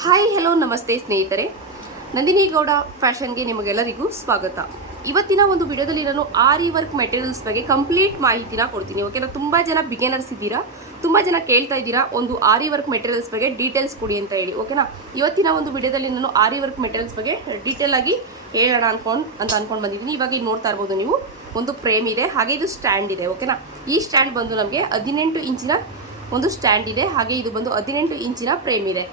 Hi hello ನಮಸ್ತೆ ಸ್ನೇಹಿತರೆ, ನಂದಿನಿ ಗೌಡ ಫ್ಯಾಷನ್ಗೆ ನಿಮಗೆಲ್ಲರಿಗೂ ಸ್ವಾಗತ. ಇವತ್ತಿನ ಒಂದು ವಿಡಿಯೋದಲ್ಲಿ ನಾನು ಆರಿ ವರ್ಕ್ ಮೆಟೀರಿಯಲ್ಸ್ ಬಗ್ಗೆ ಕಂಪ್ಲೀಟ್ ಮಾಹಿತಿನ ಕೊಡ್ತೀನಿ. ಓಕೆನಾ, ತುಂಬ ಜನ ಬಿಗಿನರ್ಸ್ ಇದ್ದೀರಾ, ತುಂಬ ಜನ ಕೇಳ್ತಾ ಇದ್ದೀರಾ ಒಂದು ಆರಿ ವರ್ಕ್ ಮೆಟೀರಿಯಲ್ಸ್ ಬಗ್ಗೆ ಡೀಟೇಲ್ಸ್ ಕೊಡಿ ಅಂತ ಹೇಳಿ. ಓಕೆನಾ, ಇವತ್ತಿನ ಒಂದು ವಿಡಿಯೋದಲ್ಲಿ ನಾನು ಆರಿ ವರ್ಕ್ ಮೆಟೀರಿಯಲ್ಸ್ ಬಗ್ಗೆ ಡೀಟೇಲ್ ಆಗಿ ಹೇಳೋಣ ಅನ್ಕೊಂಡು ಬಂದಿದ್ದೀನಿ. ಇವಾಗ ಇಲ್ಲಿ ನೋಡ್ತಾ ಇರ್ಬೋದು ನೀವು, ಒಂದು ಫ್ರೇಮ್ ಇದೆ, ಹಾಗೆ ಇದು ಸ್ಟ್ಯಾಂಡ್ ಇದೆ. ಓಕೆನಾ, ಈ ಸ್ಟ್ಯಾಂಡ್ ಬಂದು ನಮಗೆ 18 ಇಂಚಿನ ಒಂದು ಸ್ಟ್ಯಾಂಡ್ ಇದೆ, ಹಾಗೆ ಇದು ಬಂದು 18 ಇಂಚಿನ ಫ್ರೇಮ್ ಇದೆ.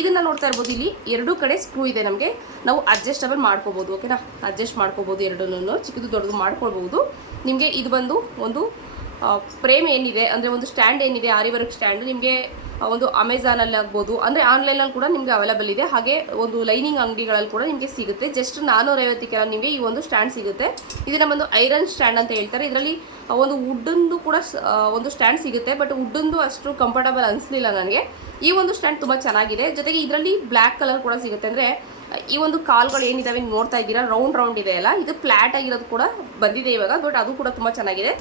ಇದನ್ನು ನೋಡ್ತಾ ಇರ್ಬೋದು, ಇಲ್ಲಿ ಎರಡೂ ಕಡೆ ಸ್ಕ್ರೂ ಇದೆ, ನಮಗೆ ನಾವು ಅಡ್ಜಸ್ಟಬಲ್ ಮಾಡ್ಕೋಬೋದು. ಓಕೆನಾ, ಅಡ್ಜಸ್ಟ್ ಮಾಡ್ಕೋಬೋದು, ಎರಡನ್ನೂ ಚಿಕ್ಕದು ದೊಡ್ಡದು ಮಾಡ್ಕೊಳ್ಬೋದು. ನಿಮಗೆ ಇದು ಬಂದು ಒಂದು ಫ್ರೇಮ್ ಏನಿದೆ ಅಂದರೆ ಒಂದು ಸ್ಟ್ಯಾಂಡ್ ಏನಿದೆ, ಆರಿ ವರ್ಕ್ ಸ್ಟ್ಯಾಂಡ್ ನಿಮಗೆ ಒಂದು ಅಮೆಝಾನಲ್ಲಿ ಆಗ್ಬೋದು, ಅಂದರೆ ಆನ್ಲೈನಲ್ಲಿ ಕೂಡ ನಿಮಗೆ ಅವೈಲೇಬಲ್ ಇದೆ. ಹಾಗೆ ಒಂದು ಲೈನಿಂಗ್ ಅಂಗಡಿಗಳಲ್ಲಿ ಕೂಡ ನಿಮಗೆ ಸಿಗುತ್ತೆ. ಜಸ್ಟ್ 450 ನಿಮಗೆ ಈ ಒಂದು ಸ್ಟ್ಯಾಂಡ್ ಸಿಗುತ್ತೆ. ಇದನ್ನು ಒಂದು ಐರನ್ ಸ್ಟ್ಯಾಂಡ್ ಅಂತ ಹೇಳ್ತಾರೆ. ಇದರಲ್ಲಿ ಒಂದು ವುಡ್ಡಂದು ಕೂಡ ಒಂದು ಸ್ಟ್ಯಾಂಡ್ ಸಿಗುತ್ತೆ, ಬಟ್ ವುಡ್ಡಂದು ಅಷ್ಟು ಕಂಫರ್ಟಬಲ್ ಅನಿಸ್ಲಿಲ್ಲ ನನಗೆ. ಈ ಒಂದು ಸ್ಟ್ಯಾಂಡ್ ತುಂಬ ಚೆನ್ನಾಗಿದೆ. ಜೊತೆಗೆ ಇದರಲ್ಲಿ ಬ್ಲ್ಯಾಕ್ ಕಲರ್ ಕೂಡ ಸಿಗುತ್ತೆ. ಅಂದರೆ ಈ ಒಂದು ಕಾಲ್ಗಳು ಏನಿದಾವೆ ನೋಡ್ತಾ ಇದ್ದೀರಾ, ರೌಂಡ್ ಇದೆ ಅಲ್ಲ, ಇದು ಫ್ಲ್ಯಾಟ್ ಆಗಿರೋದು ಕೂಡ ಬಂದಿದೆ ಇವಾಗ, ಬಟ್ ಅದು ಕೂಡ ತುಂಬ ಚೆನ್ನಾಗಿದೆ.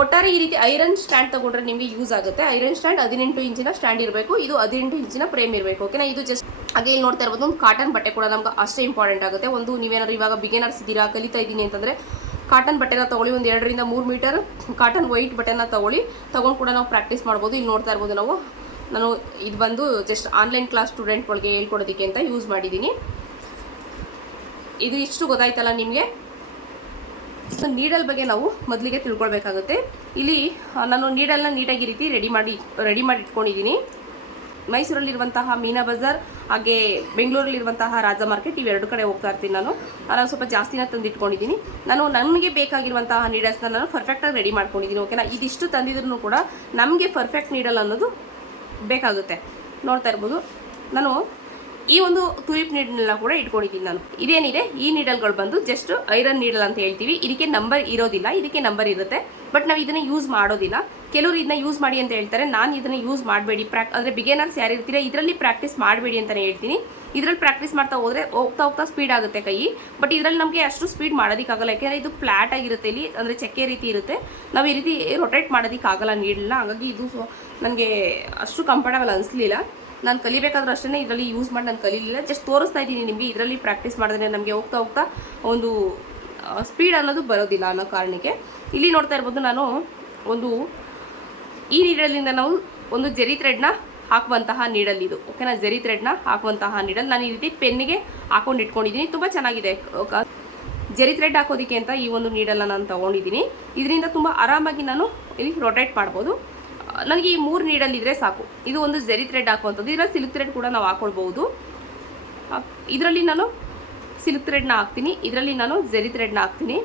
ಒಟ್ಟಾರೆ ಈ ರೀತಿ ಐರನ್ ಸ್ಟ್ಯಾಂಡ್ ತಗೊಂಡ್ರೆ ನಿಮಗೆ ಯೂಸ್ ಆಗುತ್ತೆ. ಐರನ್ ಸ್ಟ್ಯಾಂಡ್ 18 ಇಂಚಿನ ಸ್ಟ್ಯಾಂಡ್ ಇರಬೇಕು, ಇದು 18 ಇಂಚಿನ ಫ್ರೇಮ್ ಇರಬೇಕು. ಓಕೆನಾ, ಇದು ಜಸ್ಟ್ ಹಾಗೆ ಇಲ್ಲಿ ನೋಡ್ತಾ ಇರ್ಬೋದು, ಒಂದು ಕಾಟನ್ ಬಟ್ಟೆ ಕೂಡ ನಮ್ಗೆ ಅಷ್ಟೇ ಇಂಪಾರ್ಟೆಂಟ್ ಆಗುತ್ತೆ. ಒಂದು ನೀವೇನಾದ್ರು ಇವಾಗ ಬಿಗಿನರ್ಸ್ ಇದ್ದೀರಾ, ಕಲಿತಾ ಇದ್ದೀನಿ ಅಂತಂದರೆ ಕಾಟನ್ ಬಟ್ಟೆನ ತೊಗೊಳ್ಳಿ, ಒಂದು 2 ರಿಂದ 3 ಮೀಟರ್ ಕಾಟನ್ ವೈಟ್ ಬಟ್ಟೆನ ತೊಗೊಂಡು ಕೂಡ ನಾವು ಪ್ರಾಕ್ಟೀಸ್ ಮಾಡ್ಬೋದು. ಇಲ್ಲಿ ನೋಡ್ತಾ ಇರ್ಬೋದು ನಾನು ಇದು ಬಂದು ಜಸ್ಟ್ ಆನ್ಲೈನ್ ಕ್ಲಾಸ್ ಸ್ಟೂಡೆಂಟ್ಗಳಿಗೆ ಹೇಳ್ಕೊಡೋದಕ್ಕೆ ಅಂತ ಯೂಸ್ ಮಾಡಿದ್ದೀನಿ. ಇದು ಇಷ್ಟು ಗೊತ್ತಾಯ್ತಲ್ಲ ನಿಮಗೆ. ನೀಡಲ್ ಬಗ್ಗೆ ನಾವು ಮೊದಲಿಗೆ ತಿಳ್ಕೊಳ್ಬೇಕಾಗುತ್ತೆ. ಇಲ್ಲಿ ನಾನು ನೀಡಲ್ನ ನೀಟಾಗಿ ರೀತಿ ರೆಡಿ ಮಾಡಿ ಇಟ್ಕೊಂಡಿದ್ದೀನಿ. ಮೈಸೂರಲ್ಲಿರುವಂತಹ ಮೀನಾ ಬಜಾರ್ ಹಾಗೆ ಬೆಂಗಳೂರಲ್ಲಿರುವಂತಹ ರಾಜ ಮಾರ್ಕೆಟ್, ಇವೆರಡು ಕಡೆ ಹೋಗ್ತಾ ಇರ್ತೀನಿ. ನಾನು ಸ್ವಲ್ಪ ಜಾಸ್ತಿನ ತಂದು ಇಟ್ಕೊಂಡಿದ್ದೀನಿ. ನನಗೆ ಬೇಕಾಗಿರುವಂತಹ ನೀಡಲ್ಸ್ನ ನಾನು ಪರ್ಫೆಕ್ಟಾಗಿ ರೆಡಿ ಮಾಡ್ಕೊಂಡಿದ್ದೀನಿ. ಓಕೆನಾ, ಇದಿಷ್ಟು ತಂದಿದ್ರೂ ಕೂಡ ನಮಗೆ ಪರ್ಫೆಕ್ಟ್ ನೀಡಲ್ ಅನ್ನೋದು ಬೇಕಾಗುತ್ತೆ. ನೋಡ್ತಾ ಇರ್ಬೋದು, ನಾನು ಈ ಒಂದು ತುಲಿಪ್ ನೀಡಲ್ನ ಕೂಡ ಇಟ್ಕೊಂಡಿದ್ದೀನಿ. ನಾನು ಇದೇನಿದೆ, ಈ ನೀಡಲ್ಗಳು ಬಂದು ಜಸ್ಟ್ ಐರನ್ ನೀಡಲ್ ಅಂತ ಹೇಳ್ತೀವಿ. ಇದಕ್ಕೆ ನಂಬರ್ ಇರೋದಿಲ್ಲ, ಇದಕ್ಕೆ ನಂಬರ್ ಇರುತ್ತೆ, ಬಟ್ ನಾವು ಇದನ್ನು ಯೂಸ್ ಮಾಡೋದಿಲ್ಲ. ಕೆಲವರು ಇದನ್ನ ಯೂಸ್ ಮಾಡಿ ಅಂತ ಹೇಳ್ತಾರೆ. ನಾನು ಇದನ್ನು ಯೂಸ್ ಮಾಡಬೇಡಿ, ಅಂದರೆ ಬಿಗಿನರ್ಸ್ ಯಾರು ಇರ್ತೀರಾ ಇದರಲ್ಲಿ ಪ್ರಾಕ್ಟೀಸ್ ಮಾಡಬೇಡಿ ಅಂತಲೇ ಹೇಳ್ತೀನಿ. ಇದರಲ್ಲಿ ಪ್ರಾಕ್ಟೀಸ್ ಮಾಡ್ತಾ ಹೋಗ್ತಾ ಸ್ಪೀಡ್ ಆಗುತ್ತೆ ಕೈ, ಬಟ್ ಇದರಲ್ಲಿ ನಮಗೆ ಅಷ್ಟು ಸ್ಪೀಡ್ ಮಾಡೋದಕ್ಕಾಗಲ್ಲ. ಯಾಕೆಂದರೆ ಇದು ಫ್ಲ್ಯಾಟ್ ಆಗಿರುತ್ತೆ, ಇಲ್ಲಿ ಅಂದರೆ ಚಕ್ಕೆ ರೀತಿ ಇರುತ್ತೆ, ನಾವು ಈ ರೀತಿ ರೊಟೇಟ್ ಮಾಡೋದಕ್ಕಾಗಲ್ಲ ನೀಡಲ್ನ. ಹಾಗಾಗಿ ಇದು ನನಗೆ ಅಷ್ಟು ಕಂಫರ್ಟಬಲ್ ಅನಿಸ್ಲಿಲ್ಲ. ನಾನು ಕಲಿಬೇಕಾದ್ರೂ ಅಷ್ಟೇ ಇದರಲ್ಲಿ ಯೂಸ್ ಮಾಡಿ ನಾನು ಕಲೀಲಿಲ್ಲ. ಜಸ್ಟ್ ತೋರಿಸ್ತಾ ಇದ್ದೀನಿ ನಿಮಗೆ. ಇದರಲ್ಲಿ ಪ್ರಾಕ್ಟೀಸ್ ಮಾಡಿದ್ರೆ ನಮಗೆ ಹೋಗ್ತಾ ಒಂದು ಸ್ಪೀಡ್ ಅನ್ನೋದು ಬರೋದಿಲ್ಲ ಅನ್ನೋ ಕಾರಣಕ್ಕೆ. ಇಲ್ಲಿ ನೋಡ್ತಾ ಇರ್ಬೋದು, ನಾನು ಒಂದು ಈ ನೀಡಲಿಂದ ನಾವು ಒಂದು ಜೆರಿ ಥ್ರೆಡ್ನ ಹಾಕುವಂತಹ ನೀಡಲ್ ಇದು. ಓಕೆನಾ, ಜೆರಿ ಥ್ರೆಡ್ನ ಹಾಕುವಂತಹ ನೀಡಲ್ ನಾನು ಈ ರೀತಿ ಪೆನ್ನಿಗೆ ಹಾಕೊಂಡು ಇಟ್ಕೊಂಡಿದ್ದೀನಿ. ತುಂಬ ಚೆನ್ನಾಗಿದೆ. ಜೆರಿ ಥ್ರೆಡ್ ಹಾಕೋದಕ್ಕೆ ಅಂತ ಈ ಒಂದು ನೀಡಲ್ನ ನಾನು ತೊಗೊಂಡಿದ್ದೀನಿ. ಇದರಿಂದ ತುಂಬ ಆರಾಮಾಗಿ ನಾನು ಇಲ್ಲಿ ರೊಟೇಟ್ ಮಾಡ್ಬೋದು. ನನಗೆ ಈ 3 ನೀಡಲ್ ಇದ್ದರೆ ಸಾಕು. ಇದು ಒಂದು ಜೆರಿ ಥ್ರೆಡ್ ಹಾಕುವಂಥದ್ದು. ಇದರಲ್ಲಿ ಸಿಲ್ಕ್ ಥ್ರೆಡ್ ಕೂಡ ನಾವು ಹಾಕ್ಕೊಳ್ಬೋದು. ಇದರಲ್ಲಿ ನಾನು ಸಿಲ್ಕ್ ಥ್ರೆಡ್ನ ಹಾಕ್ತೀನಿ, ಇದರಲ್ಲಿ ನಾನು ಜೆರಿ ಥ್ರೆಡ್ನ ಹಾಕ್ತೀನಿ.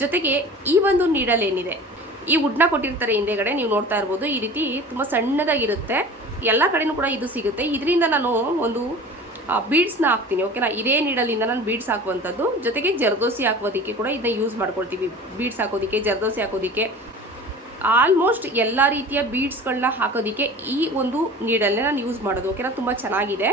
ಜೊತೆಗೆ ಈ ಒಂದು ನೀಡಲ್ ಏನಿದೆ, ಈ ವುಡ್ನ ಕೊಟ್ಟಿರ್ತಾರೆ ಹಿಂದೆಗಡೆ, ನೀವು ನೋಡ್ತಾ ಇರ್ಬೋದು. ಈ ರೀತಿ ತುಂಬ ಸಣ್ಣದಾಗಿರುತ್ತೆ, ಎಲ್ಲ ಕಡೆನೂ ಕೂಡ ಇದು ಸಿಗುತ್ತೆ. ಇದರಿಂದ ನಾನು ಒಂದು ಬೀಡ್ಸ್ನ ಹಾಕ್ತೀನಿ. ಓಕೆನಾ, ಇದೇ ನೀಡಲಿಂದ ನಾನು ಬೀಡ್ಸ್ ಹಾಕುವಂಥದ್ದು. ಜೊತೆಗೆ ಜರ್ದೋಸಿ ಹಾಕೋದಕ್ಕೆ ಕೂಡ ಇದನ್ನ ಯೂಸ್ ಮಾಡ್ಕೊಳ್ತೀವಿ. ಬೀಡ್ಸ್ ಹಾಕೋದಕ್ಕೆ, ಜರ್ದೋಸಿ ಹಾಕೋದಕ್ಕೆ, ಆಲ್ಮೋಸ್ಟ್ ಎಲ್ಲ ರೀತಿಯ ಬೀಡ್ಸ್ಗಳನ್ನ ಹಾಕೋದಕ್ಕೆ ಈ ಒಂದು ನೀಡಲ್ನೇ ನಾನು ಯೂಸ್ ಮಾಡೋದು. ಓಕೆನಾ, ತುಂಬ ಚೆನ್ನಾಗಿದೆ.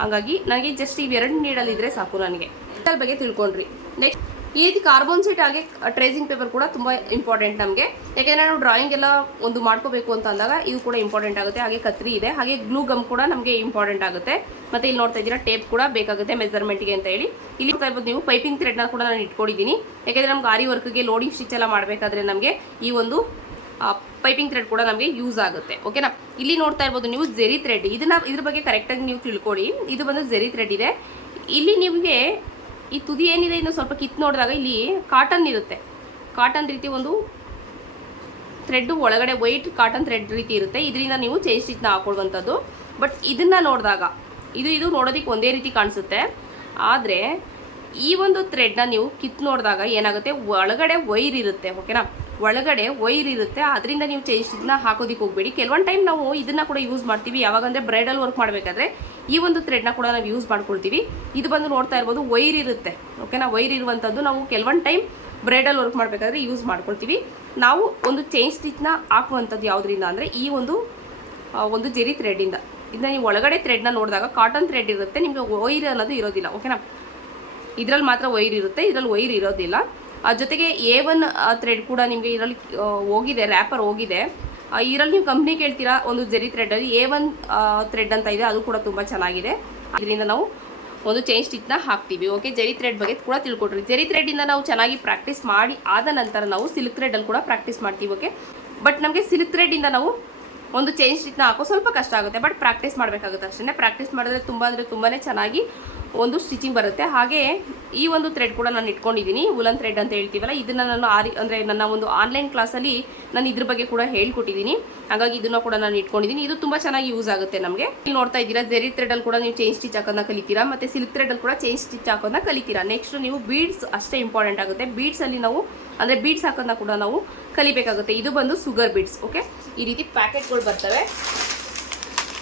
ಹಾಗಾಗಿ ನನಗೆ ಜಸ್ಟ್ ಇವೆರಡು ನೀಡಲ್ ಇದ್ದರೆ ಸಾಕು. ನನಗೆ ನೀಡಲ್ ಬಗ್ಗೆ ತಿಳ್ಕೊಂಡ್ರಿ. ನೆಕ್ಸ್ಟ್ ಈ ರೀತಿ ಕಾರ್ಬನ್ ಶೀಟ್ ಹಾಗೆ ಟ್ರೇಸಿಂಗ್ ಪೇಪರ್ ಕೂಡ ತುಂಬ ಇಂಪಾರ್ಟೆಂಟ್ ನಮಗೆ. ಯಾಕೆಂದರೆ ನಾವು ಡ್ರಾಯಿಂಗ್ ಎಲ್ಲ ಒಂದು ಮಾಡ್ಕೋಬೇಕು ಅಂತ ಅಂದಾಗ ಇದು ಕೂಡ ಇಂಪಾರ್ಟೆಂಟ್ ಆಗುತ್ತೆ. ಹಾಗೆ ಕತ್ರಿ ಇದೆ, ಹಾಗೆ ಗ್ಲೂ ಗಮ್ ಕೂಡ ನಮಗೆ ಇಂಪಾರ್ಟೆಂಟ್ ಆಗುತ್ತೆ. ಮತ್ತು ಇಲ್ಲಿ ನೋಡ್ತಾ ಇದ್ದೀರಾ, ಟೇಪ್ ಕೂಡ ಬೇಕಾಗುತ್ತೆ ಮೆಜರ್ಮೆಂಟ್ಗೆ ಅಂತ ಹೇಳಿ. ಇಲ್ಲಿ ನೋಡ್ತಾ ಇರ್ಬೋದು ನೀವು, ಪೈಪಿಂಗ್ ಥ್ರೆಡ್ನ ಕೂಡ ನಾನು ಇಟ್ಕೊಂಡಿದ್ದೀನಿ. ಯಾಕೆಂದರೆ ನಮ್ಗೆ ಆರಿ ವರ್ಕ್ಗೆ ಲೋಡಿಂಗ್ ಸ್ಟಿಚ್ ಎಲ್ಲ ಮಾಡಬೇಕಾದ್ರೆ ನಮಗೆ ಈ ಒಂದು ಪೈಪಿಂಗ್ ಥ್ರೆಡ್ ಕೂಡ ನಮಗೆ ಯೂಸ್ ಆಗುತ್ತೆ. ಓಕೆನಾ, ಇಲ್ಲಿ ನೋಡ್ತಾ ಇರ್ಬೋದು ನೀವು ಜೆರಿ ಥ್ರೆಡ್, ಇದ್ರ ಬಗ್ಗೆ ಕರೆಕ್ಟಾಗಿ ನೀವು ತಿಳ್ಕೊಳ್ಳಿ. ಇದು ಬಂದು ಜೆರಿ ಥ್ರೆಡ್ ಇದೆ. ಇಲ್ಲಿ ನಿಮಗೆ ಈ ತುದಿ ಏನಿದೆ ಇನ್ನು ಸ್ವಲ್ಪ ಕಿತ್ತು ನೋಡಿದಾಗ ಇಲ್ಲಿ ಕಾಟನ್ ಇರುತ್ತೆ, ಕಾಟನ್ ರೀತಿ ಒಂದು ಥ್ರೆಡ್ಡು ಒಳಗಡೆ ವೈಟ್ ಕಾಟನ್ ಥ್ರೆಡ್ ರೀತಿ ಇರುತ್ತೆ. ಇದರಿಂದ ನೀವು ಚೈನ್ ಸ್ಟಿಚ್ನ ಹಾಕೊಳ್ಳುವಂಥದ್ದು. ಬಟ್ ಇದನ್ನು ನೋಡಿದಾಗ ಇದು ನೋಡೋದಕ್ಕೆ ಒಂದೇ ರೀತಿ ಕಾಣಿಸುತ್ತೆ, ಆದರೆ ಈ ಒಂದು ಥ್ರೆಡ್ನ ನೀವು ಕಿತ್ತು ನೋಡಿದಾಗ ಏನಾಗುತ್ತೆ, ಒಳಗಡೆ ವೈರ್ ಇರುತ್ತೆ. ಓಕೆನಾ, ಒಳಗಡೆ ವೈರ್ ಇರುತ್ತೆ. ಅದರಿಂದ ನೀವು ಚೈನ್ ಸ್ಟಿಚ್ನ ಹಾಕೋದಕ್ಕೆ ಹೋಗಬೇಡಿ. ಕೆಲವೊಂದು ಟೈಮ್ ನಾವು ಇದನ್ನು ಕೂಡ ಯೂಸ್ ಮಾಡ್ತೀವಿ. ಯಾವಾಗಂದರೆ ಬ್ರೈಡಲ್ ವರ್ಕ್ ಮಾಡಬೇಕಾದ್ರೆ ಈ ಒಂದು ಥ್ರೆಡ್ನ ಕೂಡ ನಾವು ಯೂಸ್ ಮಾಡ್ಕೊಳ್ತೀವಿ. ಇದು ಬಂದು ನೋಡ್ತಾ ಇರ್ಬೋದು, ವೈರ್ ಇರುತ್ತೆ. ಓಕೆನಾ, ವೈರ್ ಇರುವಂಥದ್ದು ನಾವು ಕೆಲವೊಂದು ಟೈಮ್ ಬ್ರೈಡಲ್ ವರ್ಕ್ ಮಾಡಬೇಕಾದ್ರೆ ಯೂಸ್ ಮಾಡ್ಕೊಳ್ತೀವಿ. ನಾವು ಒಂದು ಚೈನ್ ಸ್ಟಿಚ್ನ ಹಾಕುವಂಥದ್ದು ಯಾವುದರಿಂದ ಅಂದರೆ ಈ ಒಂದು ಜೆರಿ ಥ್ರೆಡ್ಡಿಂದ. ಇದನ್ನ ನೀವು ಒಳಗಡೆ ಥ್ರೆಡ್ನ ನೋಡಿದಾಗ ಕಾಟನ್ ಥ್ರೆಡ್ ಇರುತ್ತೆ, ನಿಮಗೆ ವೈರ್ ಅನ್ನೋದು ಇರೋದಿಲ್ಲ. ಓಕೆನಾ, ಇದರಲ್ಲಿ ಮಾತ್ರ ವೈರ್ ಇರುತ್ತೆ, ಇದರಲ್ಲಿ ವೈರ್ ಇರೋದಿಲ್ಲ. ಜೊತೆಗೆ A1 ಥ್ರೆಡ್ ಕೂಡ ನಿಮಗೆ ಇದರಲ್ಲಿ ಹೋಗಿದೆ, ರ್ಯಾಪರ್ ಹೋಗಿದೆ. ಇದರಲ್ಲಿ ನೀವು ಕಂಪ್ನಿ ಕೇಳ್ತೀರಾ, ಒಂದು ಜೆರಿ ಥ್ರೆಡಲ್ಲಿ A1 ಥ್ರೆಡ್ ಅಂತ ಇದೆ, ಅದು ಕೂಡ ತುಂಬ ಚೆನ್ನಾಗಿದೆ. ಇದರಿಂದ ನಾವು ಒಂದು ಚೈನ್ ಸ್ಟಿಚ್ನ ಹಾಕ್ತೀವಿ. ಓಕೆ, ಜೆರಿ ಥ್ರೆಡ್ ಬಗ್ಗೆ ಕೂಡ ತಿಳ್ಕೊಟ್ರಿ. ಜೆರಿ ಥ್ರೆಡ್ಡಿಂದ ನಾವು ಚೆನ್ನಾಗಿ ಪ್ರಾಕ್ಟೀಸ್ ಮಾಡಿ ಆದ ನಂತರ ನಾವು ಸಿಲ್ಕ್ ಥ್ರೆಡಲ್ಲಿ ಕೂಡ ಪ್ರಾಕ್ಟೀಸ್ ಮಾಡ್ತೀವಿ. ಓಕೆ, ಬಟ್ ನಮಗೆ ಸಿಲ್ಕ್ ಥ್ರೆಡ್ಡಿಂದ ನಾವು ಒಂದು ಚೈನ್ ಸ್ಟಿಚ್ನ ಹಾಕೋ ಸ್ವಲ್ಪ ಕಷ್ಟ ಆಗುತ್ತೆ, ಬಟ್ ಪ್ರಾಕ್ಟೀಸ್ ಮಾಡಬೇಕಾಗುತ್ತೆ ಅಷ್ಟೇ. ಪ್ರಾಕ್ಟೀಸ್ ಮಾಡಿದ್ರೆ ತುಂಬ ಅಂದರೆ ತುಂಬಾ ಚೆನ್ನಾಗಿ ಒಂದು ಸ್ಟಿಚಿಂಗ್ ಬರುತ್ತೆ. ಹಾಗೆ ಈ ಒಂದು ಥ್ರೆಡ್ ಕೂಡ ನಾನು ಇಟ್ಕೊಂಡಿದ್ದೀನಿ, ವುಲನ್ ಥ್ರೆಡ್ ಅಂತ ಹೇಳ್ತೀವಲ್ಲ, ಇದನ್ನು ನಾನು ಅಂದರೆ ನನ್ನ ಒಂದು ಆನ್ಲೈನ್ ಕ್ಲಾಸಲ್ಲಿ ನಾನು ಇದ್ರ ಬಗ್ಗೆ ಕೂಡ ಹೇಳ್ಕೊಟ್ಟಿದ್ದೀನಿ. ಹಾಗಾಗಿ ಇದನ್ನು ಕೂಡ ನಾನು ಇಟ್ಕೊಂಡಿದ್ದೀನಿ. ಇದು ತುಂಬ ಚೆನ್ನಾಗಿ ಯೂಸ್ ಆಗುತ್ತೆ ನಮಗೆ. ಇಲ್ಲಿ ನೋಡ್ತಾ ಇದ್ದೀರಾ, ಜೆರಿ ಥ್ರೆಡಲ್ಲಿ ಕೂಡ ನೀವು ಚೈನ್ ಸ್ಟಿಚ್ ಹಾಕೋದನ್ನ ಕಲಿತೀರಾ, ಮತ್ತು ಸಿಲ್ಕ್ ಥ್ರೆಡಲ್ಲಿ ಕೂಡ ಚೈನ್ ಸ್ಟಿಚ್ ಹಾಕೋದನ್ನ ಕಲಿತೀರಾ. ನೆಕ್ಸ್ಟ್ ನೀವು ಬೀಡ್ಸ್ ಅಷ್ಟೇ ಇಂಪಾರ್ಟೆಂಟ್ ಆಗುತ್ತೆ. ಬೀಡ್ಸಲ್ಲಿ ನಾವು ಅಂದರೆ ಬೀಡ್ಸ್ ಹಾಕೋದನ್ನ ಕೂಡ ನಾವು ಕಲಿಬೇಕಾಗುತ್ತೆ. ಇದು ಬಂದು ಸುಗರ್ ಬೀಡ್ಸ್. ಓಕೆ, ಈ ರೀತಿ ಪ್ಯಾಕೆಟ್ಗಳು ಬರ್ತವೆ.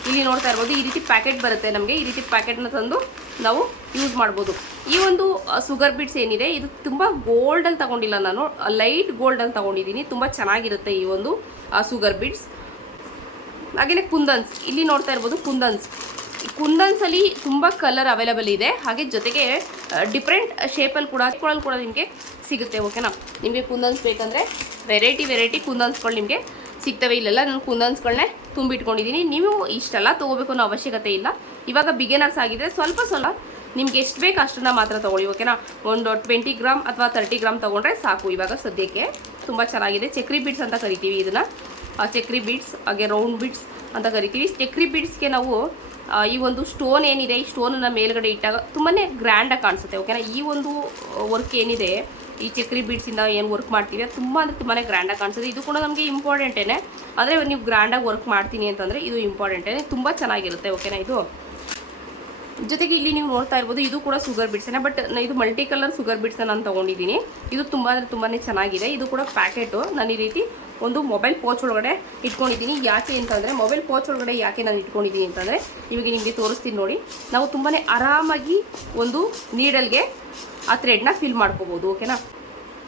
ಇಲ್ಲಿ ನೋಡ್ತಾ ಇರ್ಬೋದು, ಈ ರೀತಿ ಪ್ಯಾಕೆಟ್ ಬರುತ್ತೆ ನಮಗೆ. ಈ ರೀತಿ ಪ್ಯಾಕೆಟ್ನ ತಂದು ನಾವು ಯೂಸ್ ಮಾಡ್ಬೋದು. ಈ ಒಂದು ಸುಗರ್ ಬೀಡ್ಸ್ ಏನಿದೆ, ಇದು ತುಂಬ ಗೋಲ್ಡಲ್ಲಿ ತಗೊಂಡಿಲ್ಲ, ನಾನು ಲೈಟ್ ಗೋಲ್ಡಲ್ಲಿ ತಗೊಂಡಿದ್ದೀನಿ. ತುಂಬ ಚೆನ್ನಾಗಿರುತ್ತೆ ಈ ಒಂದು ಸುಗರ್ ಬೀಡ್ಸ್. ಹಾಗೆಯೇ ಕುಂದನ್ಸ್, ಇಲ್ಲಿ ನೋಡ್ತಾ ಇರ್ಬೋದು ಕುಂದನ್ಸಲ್ಲಿ ತುಂಬ ಕಲರ್ ಅವೈಲೇಬಲ್ ಇದೆ. ಹಾಗೆ ಜೊತೆಗೆ ಡಿಫ್ರೆಂಟ್ ಶೇಪಲ್ಲಿ ಕೂಡ ನಿಮಗೆ ಸಿಗುತ್ತೆ. ಓಕೆನಾ, ನಿಮಗೆ ಕುಂದನ್ಸ್ ಬೇಕಂದರೆ ವೆರೈಟಿ ಕುಂದನ್ಸ್ಗಳು ನಿಮಗೆ ಸಿಗ್ತವೆ. ಇಲ್ಲೆಲ್ಲ ನಾನು ಕುಂದನ್ಸ್ಗಳನ್ನೇ ತುಂಬಿಟ್ಕೊಂಡಿದ್ದೀನಿ. ನೀವು ಇಷ್ಟೆಲ್ಲ ತೊಗೋಬೇಕು ಅನ್ನೋ ಅವಶ್ಯಕತೆ ಇಲ್ಲ. ಇವಾಗ ಬಿಗಿನರ್ಸ್ ಆಗಿದ್ರೆ ಸ್ವಲ್ಪ ನಿಮ್ಗೆ ಎಷ್ಟು ಬೇಕು ಅಷ್ಟನ್ನು ಮಾತ್ರ ತೊಗೊಳ್ಳಿ. ಓಕೆನಾ, ಒಂದು 20 ಗ್ರಾಮ್ ಅಥವಾ 30 ಗ್ರಾಮ್ ತೊಗೊಂಡ್ರೆ ಸಾಕು. ಇವಾಗ ಸದ್ಯಕ್ಕೆ ತುಂಬ ಚೆನ್ನಾಗಿದೆ. ಚಕ್ರಿ ಬೀಡ್ಸ್ ಅಂತ ಕರಿತೀವಿ ಇದನ್ನು. ಚಕ್ರಿ ಬೀಡ್ಸ್, ಹಾಗೆ ರೌಂಡ್ ಬೀಡ್ಸ್ ಅಂತ ಕರಿತೀವಿ. ಚಕ್ರಿ ಬೀಡ್ಸ್ಗೆ ನಾವು ಈ ಒಂದು ಸ್ಟೋನ್ ಏನಿದೆ, ಈ ಸ್ಟೋನನ್ನು ಮೇಲ್ಗಡೆ ಇಟ್ಟಾಗ ತುಂಬಾ ಗ್ರ್ಯಾಂಡಾಗಿ ಕಾಣಿಸುತ್ತೆ. ಓಕೆನಾ, ಈ ಒಂದು ವರ್ಕ್ ಏನಿದೆ, ಈ ಚಕ್ರಿ ಬೀಡ್ಸಿಂದ ಏನು ವರ್ಕ್ ಮಾಡ್ತೀವಿ, ಅದು ತುಂಬ ಅಂದರೆ ತುಂಬಾ ಗ್ರ್ಯಾಂಡಾಗಿ ಕಾಣಿಸುತ್ತೆ. ಇದು ಕೂಡ ನಮಗೆ ಇಂಪಾರ್ಟೆಂಟೇ. ಆದರೆ ನೀವು ಗ್ರ್ಯಾಂಡಾಗಿ ವರ್ಕ್ ಮಾಡ್ತೀನಿ ಅಂತಂದರೆ ಇದು ಇಂಪಾರ್ಟೆಂಟೇ, ತುಂಬ ಚೆನ್ನಾಗಿರುತ್ತೆ. ಓಕೆನಾ, ಇದು ಜೊತೆಗೆ ಇಲ್ಲಿ ನೀವು ನೋಡ್ತಾ ಇರ್ಬೋದು, ಇದು ಕೂಡ ಸುಗರ್ ಬೀಡ್ಸೇ, ಬಟ್ ಇದು ಮಲ್ಟಿ ಕಲರ್ ಸುಗರ್ ಬೀಡ್ಸನ್ನು ನಾನು ತೊಗೊಂಡಿದ್ದೀನಿ. ಇದು ತುಂಬ ಅಂದರೆ ತುಂಬಾ ಚೆನ್ನಾಗಿದೆ. ಇದು ಕೂಡ ಪ್ಯಾಕೆಟು ನಾನು ಈ ರೀತಿ ಒಂದು ಮೊಬೈಲ್ ಪೋಚ್ ಒಳಗಡೆ ಇಟ್ಕೊಂಡಿದ್ದೀನಿ. ಯಾಕೆ ಅಂತಂದರೆ, ಮೊಬೈಲ್ ಪೋಚ್ ಒಳಗಡೆ ಯಾಕೆ ನಾನು ಇಟ್ಕೊಂಡಿದ್ದೀನಿ ಅಂತಂದರೆ, ಇವಾಗ ನಿಮಗೆ ತೋರಿಸ್ತೀನಿ ನೋಡಿ. ನಾವು ತುಂಬಾ ಆರಾಮಾಗಿ ಒಂದು ನೀಡಲ್ಗೆ ಆ ಥ್ರೆಡ್ನ ಫಿಲ್ ಮಾಡ್ಕೋಬೋದು. ಓಕೆನಾ,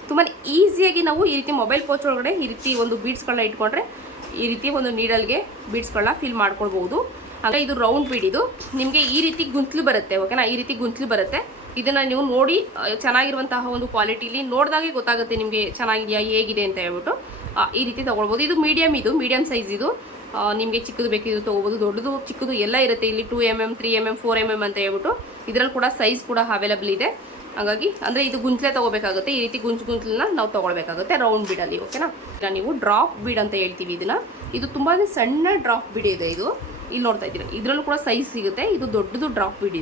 ತುಂಬಾ ಈಸಿಯಾಗಿ ನಾವು ಈ ರೀತಿ ಮೊಬೈಲ್ ಪೋಚ್ ಒಳಗಡೆ ಈ ರೀತಿ ಒಂದು ಬೀಡ್ಸ್ಗಳನ್ನ ಇಟ್ಕೊಂಡ್ರೆ ಈ ರೀತಿ ಒಂದು ನೀಡಲ್ಗೆ ಬೀಡ್ಸ್ಗಳನ್ನ ಫಿಲ್ ಮಾಡ್ಕೊಳ್ಬೋದು. ಹಾಗೆ ಇದು ರೌಂಡ್ ಬೀಡ್, ಇದು ನಿಮಗೆ ಈ ರೀತಿ ಗುಂತ್ಲು ಬರುತ್ತೆ. ಓಕೆನಾ, ಈ ರೀತಿ ಗುಂತ್ಲು ಬರುತ್ತೆ. ಇದನ್ನು ನೀವು ನೋಡಿ ಚೆನ್ನಾಗಿರುವಂತಹ ಒಂದು ಕ್ವಾಲಿಟಿಲಿ ನೋಡಿದಾಗೆ ಗೊತ್ತಾಗುತ್ತೆ ನಿಮಗೆ ಚೆನ್ನಾಗಿದೆಯಾ ಹೇಗಿದೆ ಅಂತ ಹೇಳ್ಬಿಟ್ಟು ಈ ರೀತಿ ತೊಗೊಳ್ಬೋದು. ಇದು ಮೀಡಿಯಮ್ ಸೈಜ್. ಇದು ನಿಮಗೆ ಚಿಕ್ಕದು ಬೇಕಿದ್ದು ತೊಗೋಬೋದು, ದೊಡ್ಡದು ಚಿಕ್ಕದು ಎಲ್ಲ ಇರುತ್ತೆ. ಇಲ್ಲಿ 2mm 3mm 4mm ಅಂತ ಹೇಳ್ಬಿಟ್ಟು ಇದರಲ್ಲಿ ಕೂಡ ಸೈಜ್ ಕೂಡ ಅವೈಲೇಬಲ್ ಇದೆ. ಹಾಗಾಗಿ ಅಂದರೆ ಇದು ಗುಂತ್ಲೆ ತೊಗೋಬೇಕಾಗುತ್ತೆ. ಈ ರೀತಿ ಗುಂತ್ಲನ್ನ ನಾವು ತೊಗೊಳ್ಬೇಕಾಗುತ್ತೆ ರೌಂಡ್ ಬೀಡಲ್ಲಿ. ಓಕೆನಾ, ಈಗ ನೀವು ಡ್ರಾಪ್ ಬೀಡ್ ಅಂತ ಹೇಳ್ತೀವಿ ಇದನ್ನು. ಇದು ತುಂಬಾ ಸಣ್ಣ ಡ್ರಾಪ್ ಬೀಡ್ ಇದೆ. ಇದು ಇಲ್ಲಿ ನೋಡ್ತಾ ಇದ್ದೀರಾ, ಇದರಲ್ಲೂ ಕೂಡ ಸೈಜ್ ಸಿಗುತ್ತೆ. ಇದು ದೊಡ್ಡದು ಡ್ರಾಪ್ ಬೀಡ್.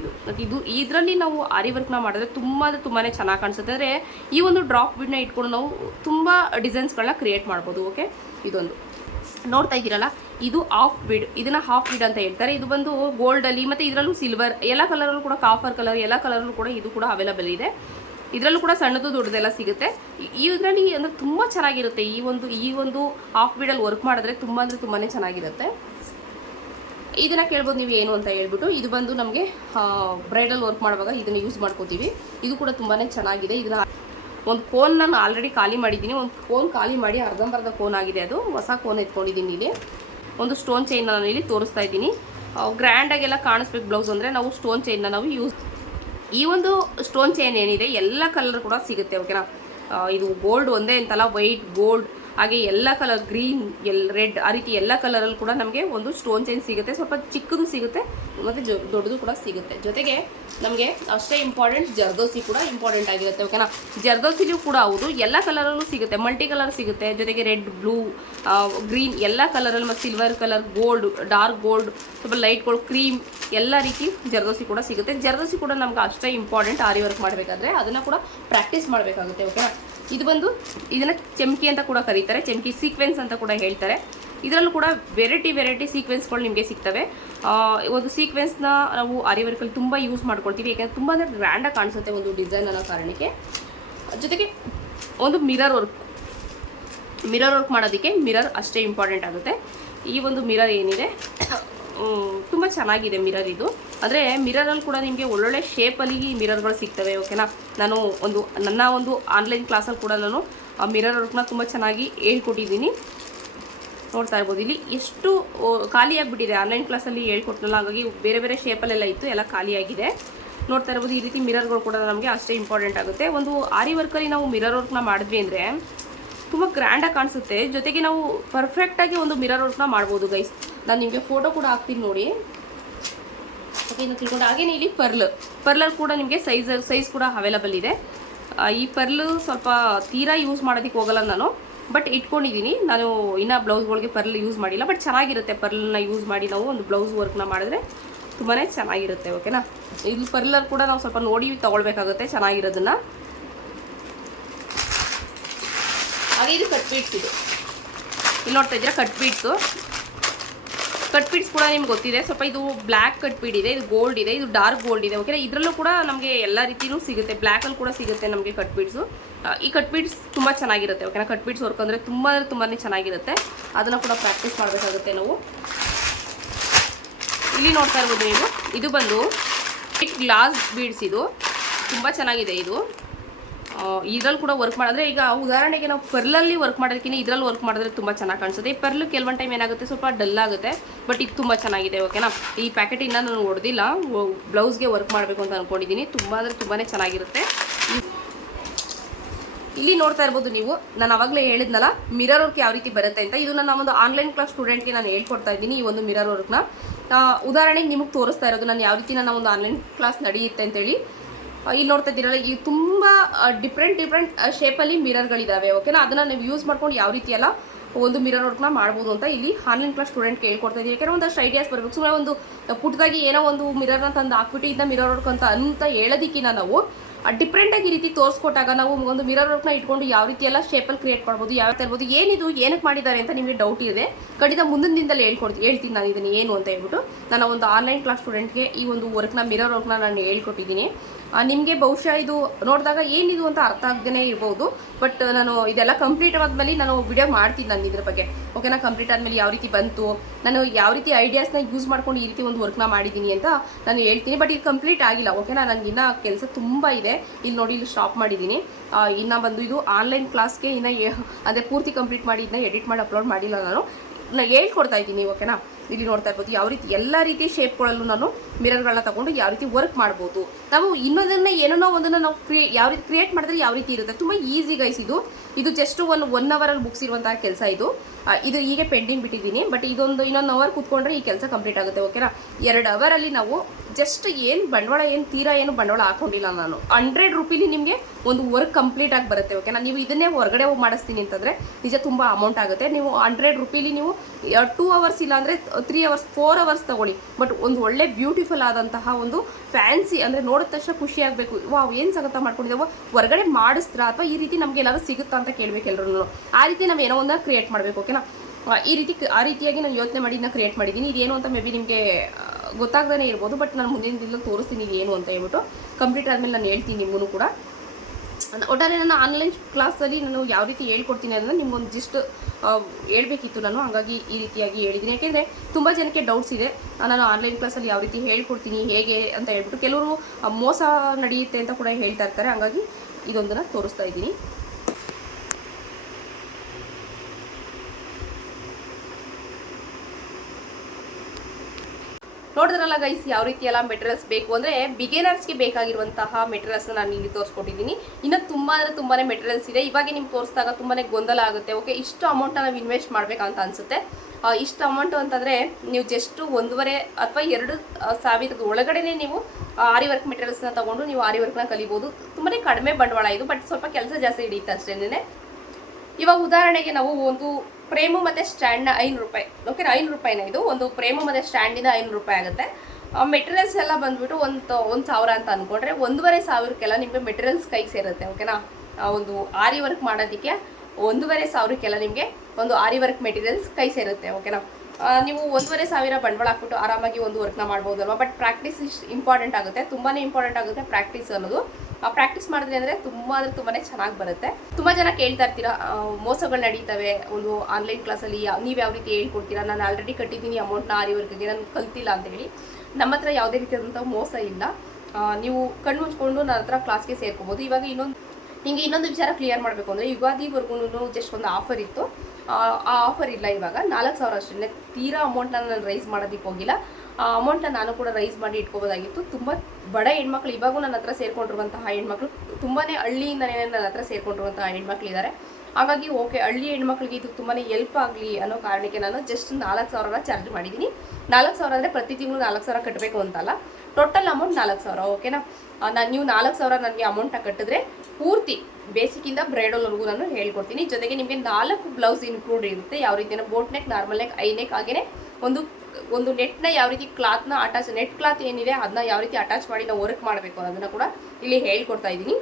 ಇದು ಇದರಲ್ಲಿ ನಾವು ಆರಿ ವರ್ಕ್ನ ಮಾಡಿದ್ರೆ ತುಂಬಾ ಚೆನ್ನಾಗಿ ಕಾಣಿಸುತ್ತೆ. ಅಂದರೆ ಈ ಒಂದು ಡ್ರಾಪ್ ಬೀಡ್ನ ಇಟ್ಕೊಂಡು ನಾವು ತುಂಬ ಡಿಸೈನ್ಸ್ಗಳನ್ನ ಕ್ರಿಯೇಟ್ ಮಾಡ್ಬೋದು. ಓಕೆ, ಇದೊಂದು ನೋಡ್ತಾ ಇದ್ದೀರಲ್ಲ, ಇದು ಹಾಫ್ ಬೀಡ್. ಇದನ್ನು ಹಾಫ್ ಬೀಡ್ ಅಂತ ಹೇಳ್ತಾರೆ. ಇದು ಬಂದು ಗೋಲ್ಡಲ್ಲಿ ಮತ್ತು ಇದರಲ್ಲೂ ಸಿಲ್ವರ್, ಎಲ್ಲ ಕಲರಲ್ಲೂ ಕೂಡ, ಕಾಫರ್ ಕಲರ್ ಎಲ್ಲ ಕಲರಲ್ಲೂ ಕೂಡ ಇದು ಕೂಡ ಅವೈಲೇಬಲ್ ಇದೆ. ಇದರಲ್ಲೂ ಕೂಡ ಸಣ್ಣದು ದೊಡ್ಡದೆಲ್ಲ ಸಿಗುತ್ತೆ. ಇದರಲ್ಲಿ ಅಂದರೆ ತುಂಬ ಚೆನ್ನಾಗಿರುತ್ತೆ. ಈ ಒಂದು ಹಾಫ್ ಬೀಡಲ್ಲಿ ವರ್ಕ್ ಮಾಡಿದ್ರೆ ತುಂಬ ಅಂದರೆ ತುಂಬಾ ಚೆನ್ನಾಗಿರುತ್ತೆ. ಇದನ್ನು ಕೇಳ್ಬೋದು ನೀವು ಏನು ಅಂತ ಹೇಳ್ಬಿಟ್ಟು. ಇದು ಬಂದು ನಮಗೆ ಬ್ರೈಡಲ್ ವರ್ಕ್ ಮಾಡುವಾಗ ಇದನ್ನು ಯೂಸ್ ಮಾಡ್ಕೋತೀವಿ. ಇದು ಕೂಡ ತುಂಬಾ ಚೆನ್ನಾಗಿದೆ. ಇದನ್ನು ಒಂದು ಕೋನ್ ನಾನು ಆಲ್ರೆಡಿ ಖಾಲಿ ಮಾಡಿದ್ದೀನಿ. ಒಂದು ಕೋನ್ ಖಾಲಿ ಮಾಡಿ ಅರ್ಧಂಬರ್ಧ ಕೋನ್ ಆಗಿದೆ. ಅದು ಹೊಸ ಕೋನ್ ಎತ್ಕೊಂಡಿದ್ದೀನಿ. ಇಲ್ಲಿ ಒಂದು ಸ್ಟೋನ್ ಚೈನ್ ನಾನು ಇಲ್ಲಿ ತೋರಿಸ್ತಾ ಇದ್ದೀನಿ. ಗ್ರ್ಯಾಂಡಾಗೆಲ್ಲ ಕಾಣಿಸ್ಬೇಕು ಬ್ಲೌಸ್ ಅಂದರೆ ನಾವು ಸ್ಟೋನ್ ಚೈನ್ನ ನಾವು ಈ ಒಂದು ಸ್ಟೋನ್ ಚೈನ್ ಏನಿದೆ ಎಲ್ಲ ಕಲರ್ ಕೂಡ ಸಿಗುತ್ತೆ. ಓಕೆನಾ, ಇದು ಗೋಲ್ಡ್ ಒಂದೇ ಅಂತಲ್ಲ, ವೈಟ್, ಗೋಲ್ಡ್, ಹಾಗೆ ಎಲ್ಲ ಕಲರ್, ಗ್ರೀನ್, ರೆಡ್, ಆ ರೀತಿ ಎಲ್ಲ ಕಲರಲ್ಲಿ ಕೂಡ ನಮಗೆ ಒಂದು ಸ್ಟೋನ್ ಚೈನ್ ಸಿಗುತ್ತೆ. ಸ್ವಲ್ಪ ಚಿಕ್ಕದು ಸಿಗುತ್ತೆ ಮತ್ತು ದೊಡ್ಡದು ಕೂಡ ಸಿಗುತ್ತೆ. ಜೊತೆಗೆ ನಮಗೆ ಅಷ್ಟೇ ಇಂಪಾರ್ಟೆಂಟ್ ಜರ್ದೋಸಿ ಕೂಡ ಇಂಪಾರ್ಟೆಂಟ್ ಆಗಿರುತ್ತೆ. ಓಕೆನಾ, ಜರ್ದೋಸಿಲೂ ಕೂಡ ಹೌದು ಎಲ್ಲ ಕಲರಲ್ಲೂ ಸಿಗುತ್ತೆ, ಮಲ್ಟಿ ಕಲರ್ ಸಿಗುತ್ತೆ. ಜೊತೆಗೆ ರೆಡ್, ಬ್ಲೂ, ಗ್ರೀನ್ ಎಲ್ಲ ಕಲರಲ್ಲಿ, ಮತ್ತು silver colour, gold, dark gold, ಸ್ವಲ್ಪ ಲೈಟ್ ಗೋಲ್ಡ್, ಕ್ರೀಮ್, ಎಲ್ಲ ರೀತಿ ಜರ್ದೋಸಿ ಕೂಡ ಸಿಗುತ್ತೆ. ಜರ್ದೋಸಿ ಕೂಡ ನಮ್ಗೆ ಅಷ್ಟೇ ಇಂಪಾರ್ಟೆಂಟ್ ಆರಿ ವರ್ಕ್ ಮಾಡಬೇಕಾದ್ರೆ, ಅದನ್ನು ಕೂಡ ಪ್ರಾಕ್ಟೀಸ್ ಮಾಡಬೇಕಾಗುತ್ತೆ. ಓಕೆನಾ, ಇದು ಬಂದು ಇದನ್ನು ಚಮ್ಕಿ ಅಂತ ಕೂಡ ಕರೀತಾರೆ, ಚಮ್ಕಿ ಸೀಕ್ವೆನ್ಸ್ ಅಂತ ಕೂಡ ಹೇಳ್ತಾರೆ. ಇದರಲ್ಲೂ ಕೂಡ ವೆರೈಟಿ ಸೀಕ್ವೆನ್ಸ್ಗಳು ನಿಮಗೆ ಸಿಗ್ತವೆ. ಒಂದು ಸೀಕ್ವೆನ್ಸ್ನ ನಾವು ಆರಿ ವರ್ಕಲ್ಲಿ ತುಂಬ ಯೂಸ್ ಮಾಡ್ಕೊಳ್ತೀವಿ, ಯಾಕೆಂದರೆ ತುಂಬ ಅಂದರೆ ಗ್ರ್ಯಾಂಡಾಗಿ ಕಾಣಿಸುತ್ತೆ ಒಂದು ಡಿಸೈನ್ ಅನ್ನೋ ಕಾರಣಕ್ಕೆ. ಜೊತೆಗೆ ಒಂದು ಮಿರರ್ ವರ್ಕ್ ಮಾಡೋದಕ್ಕೆ ಮಿರರ್ ಅಷ್ಟೇ ಇಂಪಾರ್ಟೆಂಟ್ ಆಗುತ್ತೆ. ಈ ಒಂದು ಮಿರರ್ ಏನಿದೆ ತುಂಬ ಚೆನ್ನಾಗಿದೆ ಮಿರರ್. ಇದು ಅಂದರೆ ಮಿರರಲ್ಲಿ ಕೂಡ ನಿಮಗೆ ಒಳ್ಳೊಳ್ಳೆ ಶೇಪಲ್ಲಿ ಮಿರರ್ಗಳು ಸಿಗ್ತವೆ. ಓಕೆನಾ, ನಾನು ನನ್ನ ಒಂದು ಆನ್ಲೈನ್ ಕ್ಲಾಸಲ್ಲಿ ಕೂಡ ನಾನು ಆ ಮಿರರ್ ವರ್ಕ್ನ ತುಂಬ ಚೆನ್ನಾಗಿ ಹೇಳ್ಕೊಟ್ಟಿದ್ದೀನಿ. ನೋಡ್ತಾ ಇರ್ಬೋದು, ಇಲ್ಲಿ ಎಷ್ಟು ಖಾಲಿಯಾಗಿಬಿಟ್ಟಿದೆ. ಆನ್ಲೈನ್ ಕ್ಲಾಸಲ್ಲಿ ಹೇಳ್ಕೊಟ್ನಲ್ಲ, ಹಾಗಾಗಿ ಬೇರೆ ಶೇಪಲ್ಲೆಲ್ಲ ಇತ್ತು, ಎಲ್ಲ ಖಾಲಿಯಾಗಿದೆ. ನೋಡ್ತಾ ಇರ್ಬೋದು, ಈ ರೀತಿ ಮಿರರ್ಗಳು ಕೂಡ ನಮಗೆ ಅಷ್ಟೇ ಇಂಪಾರ್ಟೆಂಟ್ ಆಗುತ್ತೆ. ಒಂದು ಆರಿ ವರ್ಕಲ್ಲಿ ನಾವು ಮಿರರ್ ವರ್ಕ್ನ ಮಾಡಿದ್ವಿ ಅಂದರೆ ತುಂಬ ಗ್ರ್ಯಾಂಡಾಗಿ ಕಾಣಿಸುತ್ತೆ. ಜೊತೆಗೆ ನಾವು ಪರ್ಫೆಕ್ಟಾಗಿ ಒಂದು ಮಿರರ್ ವರ್ಕ್ನ ಮಾಡ್ಬೋದು ಗೈಸ್. ನಾನು ನಿಮಗೆ ಫೋಟೋ ಕೂಡ ಹಾಕ್ತೀನಿ ನೋಡಿ. ಓಕೆ, ಇನ್ನು ತಿಳ್ಕೊಂಡು ಹಾಗೇನೆ ಇಲ್ಲಿ ಪರ್ಲಲ್ಲಿ ಕೂಡ ನಿಮಗೆ ಸೈಜ್ ಕೂಡ ಅವೈಲಬಲ್ ಇದೆ. ಈ ಪರ್ಲು ಸ್ವಲ್ಪ ತೀರಾ ಯೂಸ್ ಮಾಡೋದಕ್ಕೆ ಹೋಗಲ್ಲ ನಾನು, ಬಟ್ ಇಟ್ಕೊಂಡಿದ್ದೀನಿ. ನಾನು ಇನ್ನೂ ಬ್ಲೌಸ್ಗಳಿಗೆ ಪರ್ಲ್ ಯೂಸ್ ಮಾಡಿಲ್ಲ, ಬಟ್ ಚೆನ್ನಾಗಿರುತ್ತೆ. ಪರ್ಲನ್ನ ಯೂಸ್ ಮಾಡಿ ನಾವು ಒಂದು ಬ್ಲೌಸ್ ವರ್ಕ್ನ ಮಾಡಿದ್ರೆ ತುಂಬಾ ಚೆನ್ನಾಗಿರುತ್ತೆ. ಓಕೆನಾ, ಇಲ್ಲಿ ಪರ್ಲರ್ ಕೂಡ ನಾವು ಸ್ವಲ್ಪ ನೋಡಿ ತೊಗೊಳ್ಬೇಕಾಗುತ್ತೆ ಚೆನ್ನಾಗಿರೋದನ್ನು. ಹಾಗೆ ಇದು ಕಟ್ ಬೀಡ್ಸ್, ಇಲ್ಲಿ ನೋಡ್ತಾ ಇದ್ದೀರಾ ಕಟ್ ಬೀಡ್ಸ್ ಕೂಡ ನಿಮ್ಗೆ ಗೊತ್ತಿದೆ. ಸ್ವಲ್ಪ ಇದು ಬ್ಲ್ಯಾಕ್ ಕಟ್ ಬೀಡ್ ಇದೆ, ಇದು ಗೋಲ್ಡ್ ಇದೆ, ಇದು ಡಾರ್ಕ್ ಗೋಲ್ಡ್ ಇದೆ. ಓಕೆನಾ, ಇದರಲ್ಲೂ ಕೂಡ ನಮಗೆ ಎಲ್ಲ ರೀತಿಯೂ ಸಿಗುತ್ತೆ. ಬ್ಲ್ಯಾಕಲ್ಲಿ ಕೂಡ ಸಿಗುತ್ತೆ ನಮಗೆ ಕಟ್ ಬೀಡ್ಸು. ಈ ಕಟ್ ಬೀಡ್ಸ್ ತುಂಬ ಚೆನ್ನಾಗಿರುತ್ತೆ. ಓಕೆನಾ, ಕಟ್ ಬೀಡ್ಸ್ ವರ್ಕ್ ಅಂದರೆ ತುಂಬಾ ಚೆನ್ನಾಗಿರುತ್ತೆ. ಅದನ್ನು ಕೂಡ ಪ್ರಾಕ್ಟೀಸ್ ಮಾಡಬೇಕಾಗುತ್ತೆ ನಾವು. ಇಲ್ಲಿ ನೋಡ್ತಾ ಇರ್ಬೋದು ನೀವು, ಇದು ಬಂದು ಗ್ಲಾಸ್ ಬೀಡ್ಸ್. ಇದು ತುಂಬ ಚೆನ್ನಾಗಿದೆ. ಇದು ಇದರಲ್ಲಿ ಕೂಡ ವರ್ಕ್ ಮಾಡಿದ್ರೆ, ಈಗ ಉದಾಹರಣೆಗೆ ನಾವು ಪರ್ಲಲ್ಲಿ ವರ್ಕ್ ಮಾಡೋದಕ್ಕಿಂತ ಇದರಲ್ಲಿ ವರ್ಕ್ ಮಾಡಿದ್ರೆ ತುಂಬ ಚೆನ್ನಾಗಿ ಕಾಣಿಸುತ್ತೆ. ಈ ಪರ್ಲು ಕೆಲವೊಂದು ಟೈಮ್ ಏನಾಗುತ್ತೆ, ಸ್ವಲ್ಪ ಡಲ್ ಆಗುತ್ತೆ, ಬಟ್ ಇದು ತುಂಬ ಚೆನ್ನಾಗಿದೆ. ಓಕೆನಾ, ಈ ಪ್ಯಾಕೆಟಿಂದ ನಾನು ಹೊಡೆದಿಲ್ಲ, ಬ್ಲೌಸ್ಗೆ ವರ್ಕ್ ಮಾಡಬೇಕು ಅಂತ ಅಂದ್ಕೊಂಡಿದ್ದೀನಿ. ತುಂಬ ಅಂದರೆ ತುಂಬಾ ಚೆನ್ನಾಗಿರುತ್ತೆ. ಇಲ್ಲಿ ನೋಡ್ತಾ ಇರ್ಬೋದು ನೀವು, ನಾನು ಅವಾಗಲೇ ಹೇಳಿದ್ನಲ್ಲ ಮಿರರ್ ವರ್ಕ್ ಯಾವ ರೀತಿ ಬರುತ್ತೆ ಅಂತ. ಇದು ನನ್ನ ಒಂದು ಆನ್ಲೈನ್ ಕ್ಲಾಸ್ ಸ್ಟೂಡೆಂಟ್ಗೆ ನಾನು ಹೇಳ್ಕೊಡ್ತಾ ಇದ್ದೀನಿ ಈ ಒಂದು ಮಿರರ್ ವರ್ಕ್ನ. ಉದಾಹರಣೆಗೆ ನಿಮಗೆ ತೋರಿಸ್ತಾ ಇರೋದು ನಾನು ಯಾವ ರೀತಿ ನನ್ನ ಒಂದು ಆನ್ಲೈನ್ ಕ್ಲಾಸ್ ನಡೆಯುತ್ತೆ ಅಂತೇಳಿ. ಇಲ್ಲಿ ನೋಡ್ತಾ ಇದ್ದೀರಲ್ಲ, ಈ ತುಂಬ ಡಿಫ್ರೆಂಟ್ ಶೇಪಲ್ಲಿ ಮಿರರ್ಗಳಿದ್ದಾವೆ. ಓಕೆನಾ, ಅದನ್ನು ನೀವು ಯೂಸ್ ಮಾಡ್ಕೊಂಡು ಯಾವ ರೀತಿ ಎಲ್ಲ ಒಂದು ಮಿರರ್ ವರ್ಕ್ನ ಮಾಡ್ಬೋದು ಅಂತ ಇಲ್ಲಿ ಆನ್ಲೈನ್ ಕ್ಲಾಸ್ ಸ್ಟೂಡೆಂಟ್ಗೆ ಹೇಳ್ಕೊಡ್ತಾ ಇದ್ದೀನಿ. ಯಾಕಂದರೆ ಒಂದಷ್ಟು ಐಡಿಯಾಸ್ ಬರಬೇಕು. ಸುಮ್ಮನೆ ಒಂದು ಪುಟ್ಟದಾಗಿ ಏನೋ ಒಂದು ಮಿರರ್ನ ತಂದು ಹಾಕ್ಬಿಟ್ಟು ಇದನ್ನ ಮಿರರ್ ವರ್ಕ್ ಅಂತ ಹೇಳೋದಕ್ಕಿಂತ ನಾವು ಡಿಫ್ರೆಂಟಾಗಿ ಈ ರೀತಿ ತೋರಿಸ್ಕೊಟ್ಟಾಗ ನಾವು ಒಂದು ಮಿರರ್ ವರ್ಕ್ನ ಇಟ್ಕೊಂಡು ಯಾವ ರೀತಿ ಎಲ್ಲ ಶೇಪಲ್ಲಿ ಕ್ರಿಯೇಟ್ ಮಾಡ್ಬೋದು, ಯಾವ ಇರ್ಬೋದು, ಏನಿದು ಏನಕ್ಕೆ ಮಾಡಿದ್ದಾರೆ ಅಂತ ನಿಮಗೆ ಡೌಟ್ ಇದೆ, ಖಂಡಿತ ಮುಂದಿನ ದಿನದಲ್ಲಿ ಹೇಳ್ತೀನಿ ನಾನು ಇದನ್ನು ಏನು ಅಂತ ಹೇಳ್ಬಿಟ್ಟು. ನನ್ನ ಒಂದು ಆನ್ಲೈನ್ ಕ್ಲಾಸ್ ಸ್ಟೂಡೆಂಟ್ಗೆ ಈ ಒಂದು ವರ್ಕ್ನ ಮಿರರ್ ವರ್ಕ್ನ ನಾನು ಹೇಳ್ಕೊಟ್ಟಿದ್ದೀನಿ. ನಿಮಗೆ ಬಹುಶಃ ಇದು ನೋಡಿದಾಗ ಏನಿದು ಅಂತ ಅರ್ಥ ಆಗದೇ ಇರ್ಬೋದು, ಬಟ್ ನಾನು ಇದೆಲ್ಲ ಕಂಪ್ಲೀಟ್ ಆದಮೇಲೆ ನಾನು ವಿಡಿಯೋ ಮಾಡ್ತೀನಿ ನಾನು ಇದ್ರ ಬಗ್ಗೆ. ಓಕೆನಾ, ಕಂಪ್ಲೀಟ್ ಆದಮೇಲೆ ಯಾವ ರೀತಿ ಬಂತು, ನಾನು ಯಾವ ರೀತಿ ಐಡಿಯಾಸ್ನ ಯೂಸ್ ಮಾಡ್ಕೊಂಡು ಈ ರೀತಿ ಒಂದು ವರ್ಕ್ನ ಮಾಡಿದ್ದೀನಿ ಅಂತ ನಾನು ಹೇಳ್ತೀನಿ. ಬಟ್ ಇದು ಕಂಪ್ಲೀಟ್ ಆಗಿಲ್ಲ. ಓಕೆನಾ, ನನಗಿನ್ನ ಕೆಲಸ ತುಂಬ ಇದೆ. ಇಲ್ಲಿ ನೋಡಿ, ಇಲ್ಲಿ ಸ್ಟಾಪ್ ಮಾಡಿದ್ದೀನಿ. ಇನ್ನು ಬಂದು ಇದು ಆನ್ಲೈನ್ ಕ್ಲಾಸ್ಗೆ ಇನ್ನು ಅದೇ ಪೂರ್ತಿ ಕಂಪ್ಲೀಟ್ ಮಾಡಿ ಇದನ್ನ ಎಡಿಟ್ ಮಾಡಿ ಅಪ್ಲೋಡ್ ಮಾಡಿಲ್ಲ. ನಾನು ಹೇಳ್ಕೊಡ್ತಾ ಇದ್ದೀನಿ. ಓಕೆನಾ, ಇಲ್ಲಿ ನೋಡ್ತಾ ಇರ್ಬೋದು ಯಾವ ರೀತಿ ಎಲ್ಲ ರೀತಿ ಶೇಪ್ಗಳಲ್ಲೂ ನಾನು ಮಿರರ್ಗಳನ್ನ ತಗೊಂಡು ಯಾವ ರೀತಿ ವರ್ಕ್ ಮಾಡ್ಬೋದು. ನಾವು ಇನ್ನೊಂದನ್ನು ಏನೋ ಒಂದನ್ನು ನಾವು ಯಾವ ರೀತಿ ಕ್ರಿಯೇಟ್ ಮಾಡಿದ್ರೆ ಯಾವ ರೀತಿ ಇರುತ್ತೆ. ತುಂಬ ಈಸಿ ಗೈಸ್. ಇದು ಜಸ್ಟ್ 1 ಅವರಲ್ಲಿ ಮುಗಿಸಿರುವಂತಹ ಕೆಲಸ. ಇದು ಹೀಗೆ ಪೆಂಡಿಂಗ್ ಬಿಟ್ಟಿದ್ದೀನಿ, ಬಟ್ ಇನ್ನೊಂದು ಅವರ್ ಕೂತ್ಕೊಂಡ್ರೆ ಈ ಕೆಲಸ ಕಂಪ್ಲೀಟ್ ಆಗುತ್ತೆ. ಓಕೆನಾ, 2 ಅವರಲ್ಲಿ ನಾವು ಜಸ್ಟ್ ಏನು ಬಂಡವಾಳ ತೀರಾ ಏನು ಬಂಡವಾಳ ಹಾಕೊಂಡಿಲ್ಲ ನಾನು. 100 ರೂಪೀಲಿ ನಿಮಗೆ ಒಂದು ವರ್ಕ್ ಕಂಪ್ಲೀಟ್ ಆಗಿ ಬರುತ್ತೆ. ಓಕೆನಾ, ನೀವು ಇದನ್ನೇ ಹೊರಗಡೆ ಹೋಗಿ ಮಾಡಿಸ್ತೀನಿ ಅಂತಂದರೆ ನಿಜ ತುಂಬ ಅಮೌಂಟ್ ಆಗುತ್ತೆ. ನೀವು 100 ರೂಪೀಲಿ ನೀವು 2 ಅವರ್ಸ್ ಇಲ್ಲ ಅಂದರೆ 3 ಅವರ್ಸ್ 4 ಅವರ್ಸ್ ತಗೊಳ್ಳಿ, ಬಟ್ ಒಂದು ಒಳ್ಳೆ ಬ್ಯೂಟಿಫುಲ್ ಆದಂತಹ ಒಂದು ಫ್ಯಾನ್ಸಿ ಅಂದರೆ ನೋಡಿದ ತಕ್ಷಣ ಖುಷಿ ಆಗಬೇಕು, ವಾವ್ ಏನು ಸಗತ ಮಾಡ್ಕೊಂಡಿದ್ದಾವೆ, ಹೊರಗಡೆ ಮಾಡಿಸ್ತೀರಾ ಅಥವಾ ಈ ರೀತಿ ನಮಗೆ ಏನಾದ್ರು ಸಿಗುತ್ತಾ ಅಂತ ಕೇಳಬೇಕು ಎಲ್ಲರೂ. ಆ ರೀತಿ ನಾವು ಏನೋ ಒಂದು ಕ್ರಿಯೇಟ್ ಮಾಡಬೇಕು. ಓಕೆನಾ, ಆ ರೀತಿಯಾಗಿ ನಾನು ಯೋಚನೆ ಮಾಡಿ ಇದನ್ನ ಕ್ರಿಯೇಟ್ ಮಾಡಿದ್ದೀನಿ. ಇದೇನು ಅಂತ ಮೇ ಬಿ ನಿಮಗೆ ಗೊತ್ತಾಗ್ದೇ ಇರ್ಬೋದು, ಬಟ್ ನಾನು ಮುಂದಿನ ದಿನದಲ್ಲಿ ತೋರಿಸ್ತೀನಿ ಇದೇನು ಅಂತ ಹೇಳ್ಬಿಟ್ಟು. ಕಂಪ್ಲೀಟ್ ಆದಮೇಲೆ ನಾನು ಹೇಳ್ತೀನಿ ನಿಮಗೂ ಕೂಡ. ಒಟ್ಟಾರೆ ನನ್ನ ಆನ್ಲೈನ್ ಕ್ಲಾಸಲ್ಲಿ ನಾನು ಯಾವ ರೀತಿ ಹೇಳ್ಕೊಡ್ತೀನಿ ಅನ್ನೋದು ನಿಮ್ಗೊಂದು ಜಸ್ಟ್ ಹೇಳ್ಬೇಕಿತ್ತು ನಾನು, ಹಾಗಾಗಿ ಈ ರೀತಿಯಾಗಿ ಹೇಳಿದ್ದೀನಿ. ಯಾಕೆಂದರೆ ತುಂಬ ಜನಕ್ಕೆ ಡೌಟ್ಸ್ ಇದೆ, ನಾನು ಆನ್ಲೈನ್ ಕ್ಲಾಸಲ್ಲಿ ಯಾವ ರೀತಿ ಹೇಳ್ಕೊಡ್ತೀನಿ ಹೇಗೆ ಅಂತ ಹೇಳ್ಬಿಟ್ಟು. ಕೆಲವರು ಮೋಸ ನಡೆಯುತ್ತೆ ಅಂತ ಕೂಡ ಹೇಳ್ತಾ ಇರ್ತಾರೆ, ಹಾಗಾಗಿ ಇದೊಂದನ್ನು ತೋರಿಸ್ತಾ ಇದ್ದೀನಿ. ನೋಡಿದ್ರಲ್ಲ ಗೈಸ್, ಯಾವ ರೀತಿ ಎಲ್ಲ ಮೆಟೀರಿಯಲ್ಸ್ ಬೇಕು ಅಂದರೆ ಬಿಗಿನರ್ಸ್ಗೆ ಬೇಕಾಗಿರುವಂತಹ ಮೆಟೀರಿಯಲ್ಸ್ನ ನಾನು ಇಲ್ಲಿ ತೋರಿಸ್ಕೊಟ್ಟಿದ್ದೀನಿ. ಇನ್ನು ತುಂಬ ಮೆಟೀರಿಯಲ್ಸ್ ಇದೆ. ಇವಾಗ ನಿಮ್ಗೆ ತೋರಿಸಿದಾಗ ತುಂಬಾ ಗೊಂದಲ ಆಗುತ್ತೆ. ಓಕೆ, ಇಷ್ಟು ಅಮೌಂಟನ್ನು ನಾವು ಇನ್ವೆಸ್ಟ್ ಮಾಡಬೇಕಂತ ಅನಿಸುತ್ತೆ. ಇಷ್ಟು ಅಮೌಂಟು ಅಂತಂದರೆ ನೀವು ಜಸ್ಟ್ 1.5 ಅಥವಾ 2 ಸಾವಿರದ ಒಳಗಡೆ ನೀವು ಆರಿ ವರ್ಕ್ ಮೆಟೀರಿಯಲ್ಸ್ನ ತೊಗೊಂಡು ನೀವು ಆರಿ ವರ್ಕ್ನ ಕಲಿಬೋದು. ತುಂಬಾ ಕಡಿಮೆ ಬಂಡವಾಳ ಇದು, ಬಟ್ ಸ್ವಲ್ಪ ಕೆಲಸ ಜಾಸ್ತಿ ಹಿಡಿಯುತ್ತೆ ಅಷ್ಟೇನೆ. ಇವಾಗ ಉದಾಹರಣೆಗೆ ನಾವು ಒಂದು ಫ್ರೇಮು ಮತ್ತು ಸ್ಟ್ಯಾಂಡ್ನ 500 ರೂಪಾಯಿ. ಓಕೆ, 500 ರೂಪಾಯಿನ ಇದು ಒಂದು ಫ್ರೇಮು ಮತ್ತು ಸ್ಟ್ಯಾಂಡಿಂದ 500 ರೂಪಾಯಿ ಆಗುತ್ತೆ. ಮೆಟೀರಿಯಲ್ಸ್ ಎಲ್ಲ ಬಂದುಬಿಟ್ಟು 1,000 ಅಂತ ಅಂದ್ಕೊಂಡ್ರೆ 1,500ಕ್ಕೆಲ್ಲ ನಿಮಗೆ ಮೆಟೀರಿಯಲ್ಸ್ ಕೈಗೆ ಸೇರುತ್ತೆ. ಓಕೆನಾ, ಒಂದು ಆರಿ ವರ್ಕ್ ಮಾಡೋದಕ್ಕೆ 1,500ಕ್ಕೆಲ್ಲ ನಿಮಗೆ ಒಂದು ಆರಿ ವರ್ಕ್ ಮೆಟೀರಿಯಲ್ಸ್ ಕೈ ಸೇರುತ್ತೆ. ಓಕೆನಾ, ನೀವು 1,500 ಬಂಡವಾಳ ಹಾಕ್ಬಿಟ್ಟು ಆರಾಮಾಗಿ ಒಂದು ವರ್ಕ್ನ ಮಾಡ್ಬೋದಲ್ವ. ಬಟ್ ಪ್ರಾಕ್ಟೀಸ್ ಇಂಪಾರ್ಟೆಂಟ್ ಆಗುತ್ತೆ, ತುಂಬಾ ಇಂಪಾರ್ಟೆಂಟ್ ಆಗುತ್ತೆ ಪ್ರಾಕ್ಟೀಸ್ ಅನ್ನೋದು. ಪ್ರಾಕ್ಟೀಸ್ ಮಾಡಿದ್ರೆ ಅಂದರೆ ತುಂಬಾ ಚೆನ್ನಾಗಿ ಬರುತ್ತೆ. ತುಂಬ ಜನ ಕೇಳ್ತಾ ಇರ್ತೀರಾ, ಮೋಸಗಳು ನಡೀತವೆ ಒಂದು ಆನ್ಲೈನ್ ಕ್ಲಾಸಲ್ಲಿ, ನೀವು ಯಾವ ರೀತಿ ಹೇಳ್ಕೊಡ್ತೀರಾ, ನಾನು ಆಲ್ರೆಡಿ ಕಟ್ಟಿದ್ದೀನಿ ಅಮೌಂಟ್ನ ಆರಿ ವರ್ಕ್ಗೆ, ನಾನು ಕಲ್ತಿಲ್ಲ ಅಂತ ಹೇಳಿ. ನಮ್ಮ ಹತ್ರ ಯಾವುದೇ ರೀತಿಯಾದಂಥ ಮೋಸ ಇಲ್ಲ. ನೀವು ಕಣ್ಣು ಮುಚ್ಕೊಂಡು ನನ್ನ ಹತ್ರ ಕ್ಲಾಸ್ಗೆ ಸೇರ್ಕೋಬೋದು. ಇವಾಗ ಇನ್ನೊಂದು ವಿಚಾರ ಕ್ಲಿಯರ್ ಮಾಡಬೇಕು ಅಂದರೆ, ಯುಗಾದಿವರೆಗೂ ಜಸ್ಟ್ ಒಂದು ಆಫರ್ ಇತ್ತು. ಆ ಆಫರ್ ಇಲ್ಲ ಇವಾಗ. 4,000 ಅಷ್ಟೇ. ತೀರಾ ಅಮೌಂಟ್ನ ನಾನು ರೈಸ್ ಮಾಡೋದಕ್ಕೆ ಹೋಗಿಲ್ಲ. ಆ ಅಮೌಂಟ್ನ ನಾನು ಕೂಡ ರೈಸ್ ಮಾಡಿ ಇಟ್ಕೋಬೋದಾಗಿತ್ತು. ತುಂಬ ಬಡ ಹೆಣ್ಮಕ್ಳು ಇವಾಗೂ ನನ್ನ ಹತ್ರ ಸೇರ್ಕೊಂಡಿರುವಂತಹ ಹೆಣ್ಮಕ್ಳು, ತುಂಬಾ ಹಳ್ಳಿಯಿಂದನೇ ನನ್ನ ಹತ್ರ ಸೇರ್ಕೊಂಡಿರುವಂತಹ ಹೆಣ್ಮಕ್ಳಿದ್ದಾರೆ. ಹಾಗಾಗಿ ಓಕೆ ಹಳ್ಳಿ ಹೆಣ್ಮಕ್ಳಿಗೆ ಇದು ತುಂಬಾ ಹೆಲ್ಪ್ ಆಗಲಿ ಅನ್ನೋ ಕಾರಣಕ್ಕೆ ನಾನು ಜಸ್ಟ್ 4,000 ಚಾರ್ಜ್ ಮಾಡಿದ್ದೀನಿ. 4,000 ಅಂದರೆ ಪ್ರತಿ ತಿಂಗಳು 4,000 ಕಟ್ಟಬೇಕು ಅಂತಲ್ಲ, ಟೋಟಲ್ ಅಮೌಂಟ್ 4,000 ಓಕೆನಾ. ನೀವು 4,000 ನನಗೆ ಅಮೌಂಟ ಕಟ್ಟಿದ್ರೆ ಪೂರ್ತಿ ಬೇಸಿಕ್ಕಿಂದ ಬ್ರೈಡಲ್ವರೆಗೂ ನಾನು ಹೇಳ್ಕೊಡ್ತೀನಿ. ಜೊತೆಗೆ ನಿಮಗೆ 4 ಬ್ಲೌಸ್ ಇನ್ಕ್ಲೂಡ್ ಇರುತ್ತೆ. ಯಾವ ರೀತಿ boat neck, normal neck, I neck, ಹಾಗೆಯೇ ಒಂದು ನೆಟ್ನ ಯಾವ ರೀತಿ ಕ್ಲಾತ್ನ ಅಟ್ಯಾಚ್, ನೆಟ್ ಕ್ಲಾತ್ ಏನಿದೆ ಅದನ್ನ ಯಾವ ರೀತಿ ಅಟ್ಯಾಚ್ ಮಾಡಿ ನಾವು ವರ್ಕ್ ಮಾಡಬೇಕು ಅನ್ನೋದನ್ನ ಕೂಡ ಇಲ್ಲಿ ಹೇಳ್ಕೊಡ್ತಾ ಇದ್ದೀನಿ.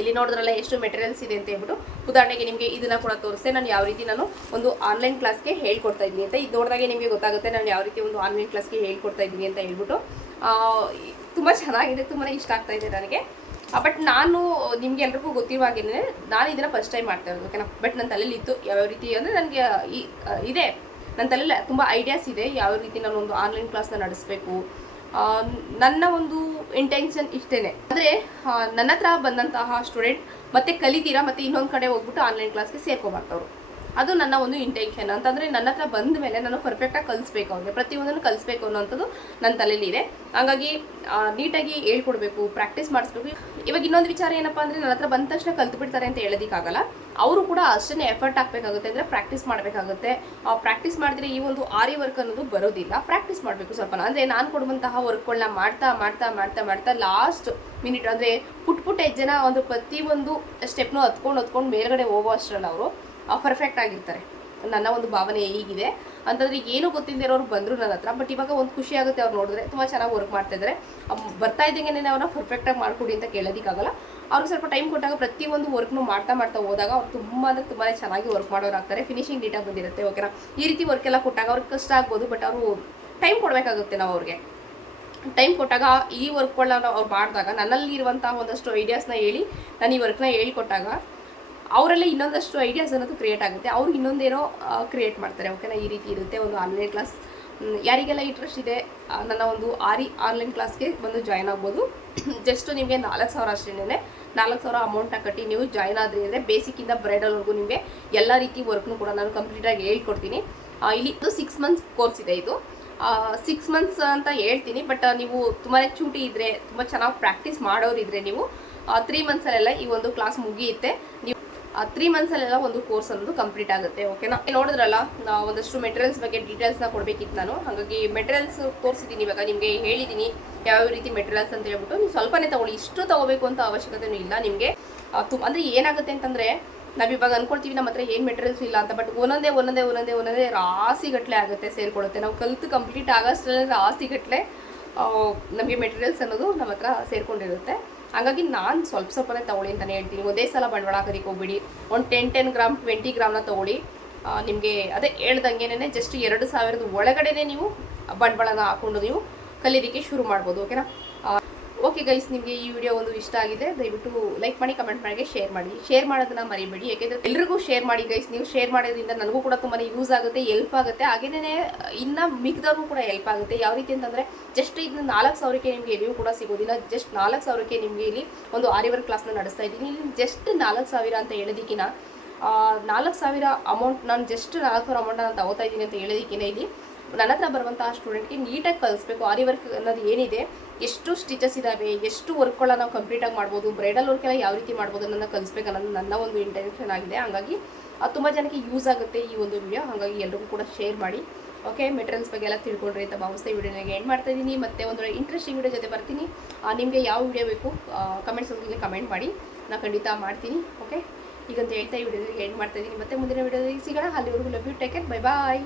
ಇಲ್ಲಿ ನೋಡಿದ್ರಲ್ಲ ಎಷ್ಟು ಮೆಟೀರಿಯಲ್ಸ್ ಇದೆ ಅಂತ ಹೇಳ್ಬಿಟ್ಟು. ಉದಾಹರಣೆಗೆ ನಿಮಗೆ ಇದನ್ನ ಕೂಡ ತೋರಿಸ್ತೆ ನಾನು ಯಾವ ರೀತಿ ನಾನು ಒಂದು ಆನ್ಲೈನ್ ಕ್ಲಾಸ್ಗೆ ಹೇಳ್ಕೊಡ್ತಾ ಇದ್ದೀನಿ ಅಂತ. ಇದು ನೋಡಿದಾಗೆ ನಿಮಗೆ ಗೊತ್ತಾಗುತ್ತೆ ನಾನು ಯಾವ ರೀತಿ ಒಂದು ಆನ್ಲೈನ್ ಕ್ಲಾಸ್ಗೆ ಹೇಳ್ಕೊಡ್ತಾ ಇದ್ದೀನಿ ಅಂತ ಹೇಳ್ಬಿಟ್ಟು. ತುಂಬ ಚೆನ್ನಾಗಿದೆ, ತುಂಬಾ ಇಷ್ಟ ಆಗ್ತಾ ಇದೆ ನನಗೆ. ಬಟ್ ನಾನು ನಿಮಗೆ ಎಲ್ರಿಗೂ ಗೊತ್ತಿರುವ ಹಾಗೇನೆ ನಾನು ಇದನ್ನು ಫಸ್ಟ್ ಟೈಮ್ ಮಾಡ್ತಾ ಇರೋದು ಓಕೆನಾ. ಬಟ್ ನನ್ನ ತಲೆಯಲ್ಲಿ ಇತ್ತು ಯಾವ ರೀತಿ ಅಂದರೆ ನನಗೆ ಇದೆ, ನನ್ನ ತಲೆಯಲ್ಲಿ ತುಂಬ ಐಡಿಯಾಸ್ ಇದೆ ಯಾವ ರೀತಿ ನಾನು ಒಂದು ಆನ್ಲೈನ್ ಕ್ಲಾಸ್ನ ನಡೆಸಬೇಕು. ನನ್ನ ಒಂದು ಇಂಟೆನ್ಷನ್ ಇಷ್ಟೇ ಅಂದರೆ ನನ್ನ ಹತ್ರ ಬಂದಂತಹ ಸ್ಟೂಡೆಂಟ್ ಮತ್ತೆ ಕಲಿತೀರಾ ಮತ್ತು ಇನ್ನೊಂದು ಕಡೆ ಹೋಗ್ಬಿಟ್ಟು ಆನ್ಲೈನ್ ಕ್ಲಾಸ್ಗೆ ಸೇರ್ಕೊಬಾರ್ದವ್ರು. ಅದು ನನ್ನ ಒಂದು ಇಂಟೆನ್ಷನ್ ಅಂತಂದರೆ ನನ್ನ ಹತ್ರ ಬಂದ ಮೇಲೆ ನಾನು ಪರ್ಫೆಕ್ಟಾಗಿ ಕಲಿಸ್ಬೇಕು, ಅವ್ರಿಗೆ ಪ್ರತಿಯೊಂದನ್ನು ಕಲಿಸ್ಬೇಕು ಅನ್ನೋಂಥದ್ದು ನನ್ನ ತಲೆಯಲ್ಲಿ ಇದೆ. ಹಾಗಾಗಿ ನೀಟಾಗಿ ಹೇಳ್ಕೊಡ್ಬೇಕು, ಪ್ರಾಕ್ಟೀಸ್ ಮಾಡಿಸ್ಬೇಕು. ಇವಾಗ ಇನ್ನೊಂದು ವಿಚಾರ ಏನಪ್ಪ ಅಂದರೆ ನನ್ನ ಹತ್ರ ಬಂದ ತಕ್ಷಣ ಕಲ್ತ್ಬಿಡ್ತಾರೆ ಅಂತ ಹೇಳೋದಕ್ಕಾಗಲ್ಲ. ಅವರು ಕೂಡ ಅಷ್ಟೇ ಎಫರ್ಟ್ ಹಾಕಬೇಕಾಗುತ್ತೆ, ಅಂದರೆ ಪ್ರಾಕ್ಟೀಸ್ ಮಾಡಬೇಕಾಗುತ್ತೆ. ಪ್ರಾಕ್ಟೀಸ್ ಮಾಡಿದ್ರೆ ಈ ಒಂದು ಆರಿ ವರ್ಕ್ ಅನ್ನೋದು ಬರೋದಿಲ್ಲ. ಪ್ರಾಕ್ಟೀಸ್ ಮಾಡಬೇಕು ಸ್ವಲ್ಪ. ಅಂದರೆ ನಾನು ಕೊಡುವಂತಹ ವರ್ಕ್ಗಳನ್ನ ಮಾಡ್ತಾ ಮಾಡ್ತಾ ಮಾಡ್ತಾ ಮಾಡ್ತಾ ಲಾಸ್ಟ್ ಮಿನಿಟ್ ಅಂದರೆ ಪುಟ್ ಹೆಜ್ಜೆನ ಒಂದು ಪ್ರತಿಯೊಂದು ಸ್ಟೆಪ್ನು ಹತ್ಕೊಂಡು ಮೇಲ್ಗಡೆ ಹೋಗೋ ಅಷ್ಟರಲ್ಲ ಅವರು ಪರ್ಫೆಕ್ಟ್ ಆಗಿರ್ತಾರೆ. ನನ್ನ ಒಂದು ಭಾವನೆ ಹೀಗಿದೆ ಅಂತಂದರೆ ಏನು ಗೊತ್ತಿಲ್ಲದೆ ಇರೋರು ಬಂದರು ನನ್ನ ಹತ್ರ. ಬಟ್ ಇವಾಗ ಒಂದು ಖುಷಿ ಆಗುತ್ತೆ ಅವ್ರು ನೋಡಿದ್ರೆ ತುಂಬ ಚೆನ್ನಾಗಿ ವರ್ಕ್ ಮಾಡ್ತಾಯಿದ್ದಾರೆ. ಬರ್ತಾ ಇದ್ದಂಗೆ ಅವ್ರನ್ನ ಪರ್ಫೆಕ್ಟಾಗಿ ಮಾಡ್ಕೊಡಿ ಅಂತ ಕೇಳೋದಕ್ಕಾಗಲ್ಲ. ಅವ್ರಿಗೆ ಸ್ವಲ್ಪ ಟೈಮ್ ಕೊಟ್ಟಾಗ ಪ್ರತಿಯೊಂದು ವರ್ಕ್ನು ಮಾಡ್ತಾ ಹೋದಾಗ ಅವ್ರು ತುಂಬ ಅಂದರೆ ತುಂಬಾ ಚೆನ್ನಾಗಿ ವರ್ಕ್ ಮಾಡೋರಾಗ್ತಾರೆ. ಫಿನಿಶಿಂಗ್ ನೀಟಾಗಿ ಬಂದಿರುತ್ತೆ ಓಕೆನಾ. ಈ ರೀತಿ ವರ್ಕ್ ಎಲ್ಲ ಕೊಟ್ಟಾಗ ಅವ್ರಿಗೆ ಕಷ್ಟ ಆಗ್ಬೋದು, ಬಟ್ ಅವರು ಟೈಮ್ ಕೊಡಬೇಕಾಗುತ್ತೆ. ನಾವು ಅವ್ರಿಗೆ ಟೈಮ್ ಕೊಟ್ಟಾಗ ಈ ವರ್ಕ್ಗಳನ್ನ ಅವ್ರು ಮಾಡಿದಾಗ ನನ್ನಲ್ಲಿ ಇರುವಂತಹ ಒಂದಷ್ಟು ಐಡಿಯಾಸ್ನ ಹೇಳಿ ನಾನು ಈ ವರ್ಕ್ನ ಹೇಳಿಕೊಟ್ಟಾಗ ಅವರಲ್ಲೇ ಇನ್ನೊಂದಷ್ಟು ಐಡಿಯಾಸ್ ಅನ್ನೋದು ಕ್ರಿಯೇಟ್ ಆಗುತ್ತೆ. ಅವ್ರು ಇನ್ನೊಂದೇನೋ ಕ್ರಿಯೇಟ್ ಮಾಡ್ತಾರೆ ಓಕೆನಾ. ಈ ರೀತಿ ಇರುತ್ತೆ ಒಂದು ಆನ್ಲೈನ್ ಕ್ಲಾಸ್. ಯಾರಿಗೆಲ್ಲ ಇಂಟ್ರೆಸ್ಟ್ ಇದೆ ನನ್ನ ಒಂದು ಆನ್ಲೈನ್ ಕ್ಲಾಸ್ಗೆ ಬಂದು ಜಾಯ್ನ್ ಆಗ್ಬೋದು. ಜಸ್ಟ್ ನಿಮಗೆ 4,000 ಅಷ್ಟೇ. 4,000 ಅಮೌಂಟ ಕಟ್ಟಿ ನೀವು ಜಾಯ್ನ್ ಆದರೆ ಅಂದರೆ ಬೇಸಿಕ್ಕಿಂದ ಬ್ರೈಡಲ್ವರೆಗೂ ನಿಮಗೆ ಎಲ್ಲ ರೀತಿ ವರ್ಕ್ನು ಕೂಡ ನಾನು ಕಂಪ್ಲೀಟಾಗಿ ಹೇಳ್ಕೊಡ್ತೀನಿ. ಇಲ್ಲಿ 6 ಮಂತ್ಸ್ ಕೋರ್ಸ್ ಇದೆ. ಇದು 6 ಮಂತ್ಸ್ ಅಂತ ಹೇಳ್ತೀನಿ, ಬಟ್ ನೀವು ತುಂಬಾ ಚೂಟಿ ಇದ್ದರೆ, ತುಂಬ ಚೆನ್ನಾಗಿ ಪ್ರಾಕ್ಟೀಸ್ ಮಾಡೋರಿದ್ರೆ ನೀವು 3 ಮಂತ್ಸಲ್ಲೆಲ್ಲ ಈ ಒಂದು ಕ್ಲಾಸ್ ಮುಗಿಯುತ್ತೆ. ನೀವು 3 ಮಂತ್ಸಲ್ಲೆಲ್ಲ ಒಂದು ಕೋರ್ಸ್ ಅನ್ನೋದು ಕಂಪ್ಲೀಟ್ ಆಗುತ್ತೆ ಓಕೆನಾ. ನೋಡಿದ್ರಲ್ಲ ನಾವು ಒಂದಷ್ಟು ಮೆಟೀರಿಯಲ್ಸ್ ಬಗ್ಗೆ ಡೀಟೇಲ್ಸ್ನ ಕೊಡಬೇಕಿತ್ತು ನಾನು. ಹಾಗಾಗಿ ಮೆಟೀರಿಯಲ್ಸ್ ತೋರಿಸಿದ್ದೀನಿ. ಇವಾಗ ನಿಮಗೆ ಹೇಳಿದ್ದೀನಿ ಯಾವ ರೀತಿ ಮೆಟೀರಿಯಲ್ಸ್ ಅಂತ ಹೇಳ್ಬಿಟ್ಟು. ನೀವು ಸ್ವಲ್ಪನೇ ತೊಗೊಳ್ಳಿ, ಇಷ್ಟು ತೊಗೋಬೇಕು ಅಂತ ಅವಶ್ಯಕತೆಯೂ ಇಲ್ಲ ನಿಮಗೆ. ಅಂದರೆ ಏನಾಗುತ್ತೆ ಅಂತಂದರೆ ನಾವಿವಾಗ ಅಂದ್ಕೊಳ್ತೀವಿ ನಮ್ಮ ಹತ್ರ ಏನು ಮೆಟೀರಿಯಲ್ಸ್ ಇಲ್ಲ ಅಂತ. ಬಟ್ ಒಂದೊಂದೇ ರಾಸಿಗಟ್ಟಲೆ ಆಗುತ್ತೆ, ಸೇರಿಕೊಳ್ಳುತ್ತೆ. ನಾವು ಕಲಿತು ಕಂಪ್ಲೀಟ್ ಆಗೋಷ್ಟರಲ್ಲೇ ರಾಸಿಗಟ್ಟಲೆ ನಮಗೆ ಮೆಟೀರಿಯಲ್ಸ್ ಅನ್ನೋದು ನಮ್ಮ ಹತ್ರ ಸೇರಿಕೊಂಡಿರುತ್ತೆ. ಹಾಗಾಗಿ ನಾನು ಸ್ವಲ್ಪನೇ ತೊಗೊಳ್ಳಿ ಅಂತಲೇ ಹೇಳ್ತೀನಿ. ಒಂದೇ ಸಲ ಬಂಡವಾಳ ಹಾಕೋದಕ್ಕೆ ಹೋಗ್ಬಿಡಿ. ಒಂದು 10 ಗ್ರಾಮ್ 20 ಗ್ರಾಮ್ನ ತೊಗೊಳ್ಳಿ. ನಿಮಗೆ ಅದೇ ಹೇಳ್ದಂಗೆನೇ ಜಸ್ಟ್ 2,000 ಒಳಗಡೆ ನೀವು ಬಂಡವಾಳನ ಹಾಕ್ಕೊಂಡು ನೀವು ಕಲೀಲಿಕ್ಕೆ ಶುರು ಮಾಡ್ಬೋದು ಓಕೆನಾ. ಓಕೆ ಗೈಸ್, ನಿಮಗೆ ಈ ವಿಡಿಯೋ ಒಂದು ಇಷ್ಟ ಆಗಿದೆ ದಯವಿಟ್ಟು ಲೈಕ್ ಮಾಡಿ, ಕಮೆಂಟ್ ಮಾಡಿ, ಶೇರ್ ಮಾಡೋದನ್ನ ಮರಿಬೇಡಿ. ಯಾಕೆಂದರೆ ಎಲ್ರಿಗೂ ಶೇರ್ ಮಾಡಿ ಗೈಸ್. ನೀವು ಶೇರ್ ಮಾಡೋದ್ರಿಂದ ನನಗೂ ಕೂಡ ತುಂಬಾ ಯೂಸ್ ಆಗುತ್ತೆ, ಹೆಲ್ಪ್ ಆಗುತ್ತೆ. ಹಾಗೇನೇ ಇನ್ನು ಮಿಕ್ದವ್ರಿಗೂ ಕೂಡ ಹೆಲ್ಪ್ ಆಗುತ್ತೆ. ಯಾವ ರೀತಿ ಅಂತಂದರೆ ಜಸ್ಟ್ ಇದನ್ನ 4,000ಕ್ಕೆ ನಿಮಗೆ ಎಲ್ಲಿಯೂ ಕೂಡ ಸಿಗೋದಿಲ್ಲ. ಜಸ್ಟ್ 4,000ಕ್ಕೆ ನಿಮಗೆ ಇಲ್ಲಿ ಒಂದು ಆರಿ ವರ್ಕ್ ಕ್ಲಾಸ್ನ ನಡೆಸ್ತಾ ಇದ್ದೀನಿ. ಇಲ್ಲಿ ಜಸ್ಟ್ 4,000 ಅಂತ ಹೇಳೋದಕ್ಕಿಂತ 4,000 ಅಮೌಂಟ್, ನಾನು ಜಸ್ಟ್ 4,000 ಅಮೌಂಟ್ ನಾನು ತಗೋತಾ ಇದ್ದೀನಿ ಅಂತ ಹೇಳೋದಕ್ಕಿಂತ ಇಲ್ಲಿ ನನ್ನ ಹತ್ರ ಬರುವಂತಹ ಸ್ಟೂಡೆಂಟ್ಗೆ ನೀಟಾಗಿ ಕಲಿಸ್ಬೇಕು. ಆರಿ ವರ್ಕ್ ಅನ್ನೋದು ಏನಿದೆ, ಎಷ್ಟು ಸ್ಟಿಚಸ್ ಇದ್ದಾವೆ, ಎಷ್ಟು ವರ್ಕ್ಗಳನ್ನ ನಾವು ಕಂಪ್ಲೀಟಾಗಿ ಮಾಡ್ಬೋದು, ಬ್ರೈಡಲ್ ವರ್ಕೆಲ್ಲ ಯಾವ ರೀತಿ ಮಾಡ್ಬೋದು ಅನ್ನೋದನ್ನ ಕಲಿಸ್ಬೇಕು ಅನ್ನೋದು ನನ್ನ ಒಂದು ಇಂಟೆನ್ಷನ್ ಆಗಿದೆ. ಹಾಗಾಗಿ ತುಂಬ ಜನಕ್ಕೆ ಯೂಸ್ ಆಗುತ್ತೆ ಈ ಒಂದು ವಿಡಿಯೋ. ಹಾಗಾಗಿ ಎಲ್ರಿಗೂ ಕೂಡ ಶೇರ್ ಮಾಡಿ ಓಕೆ. ಮೆಟೀರಿಯಲ್ಸ್ ಬಗ್ಗೆ ಎಲ್ಲ ತಿಳ್ಕೊಂಡ್ರಿ ಅಂತ ಭಾವಿಸ್ತಾ ವಿಡಿಯೋನಾಗೆ ಎಂಡ್ ಮಾಡ್ತಾ ಇದ್ದೀನಿ. ಮತ್ತೆ ಒಂದು ಇಂಟ್ರೆಸ್ಟಿಂಗ್ ವಿಡಿಯೋ ಜೊತೆ ಬರ್ತೀನಿ. ನಿಮಗೆ ಯಾವ ವಿಡಿಯೋ ಬೇಕು ಕಮೆಂಟ್ಸ್ ಕಮೆಂಟ್ ಮಾಡಿ, ನಾನು ಖಂಡಿತ ಮಾಡ್ತೀನಿ ಓಕೆ. ಈಗಂತ ಹೇಳ್ತಾ ಈ ವಿಡಿಯೋಗೆ ಎಂಡ್ ಮಾಡ್ತಾ ಇದ್ದೀನಿ. ಮತ್ತೆ ಮುಂದಿನ ವಿಡಿಯೋದಲ್ಲಿ ಸಿಗೋಣ. ಅಲ್ಲಿವರೆಗೂ love you, take care, bye bye.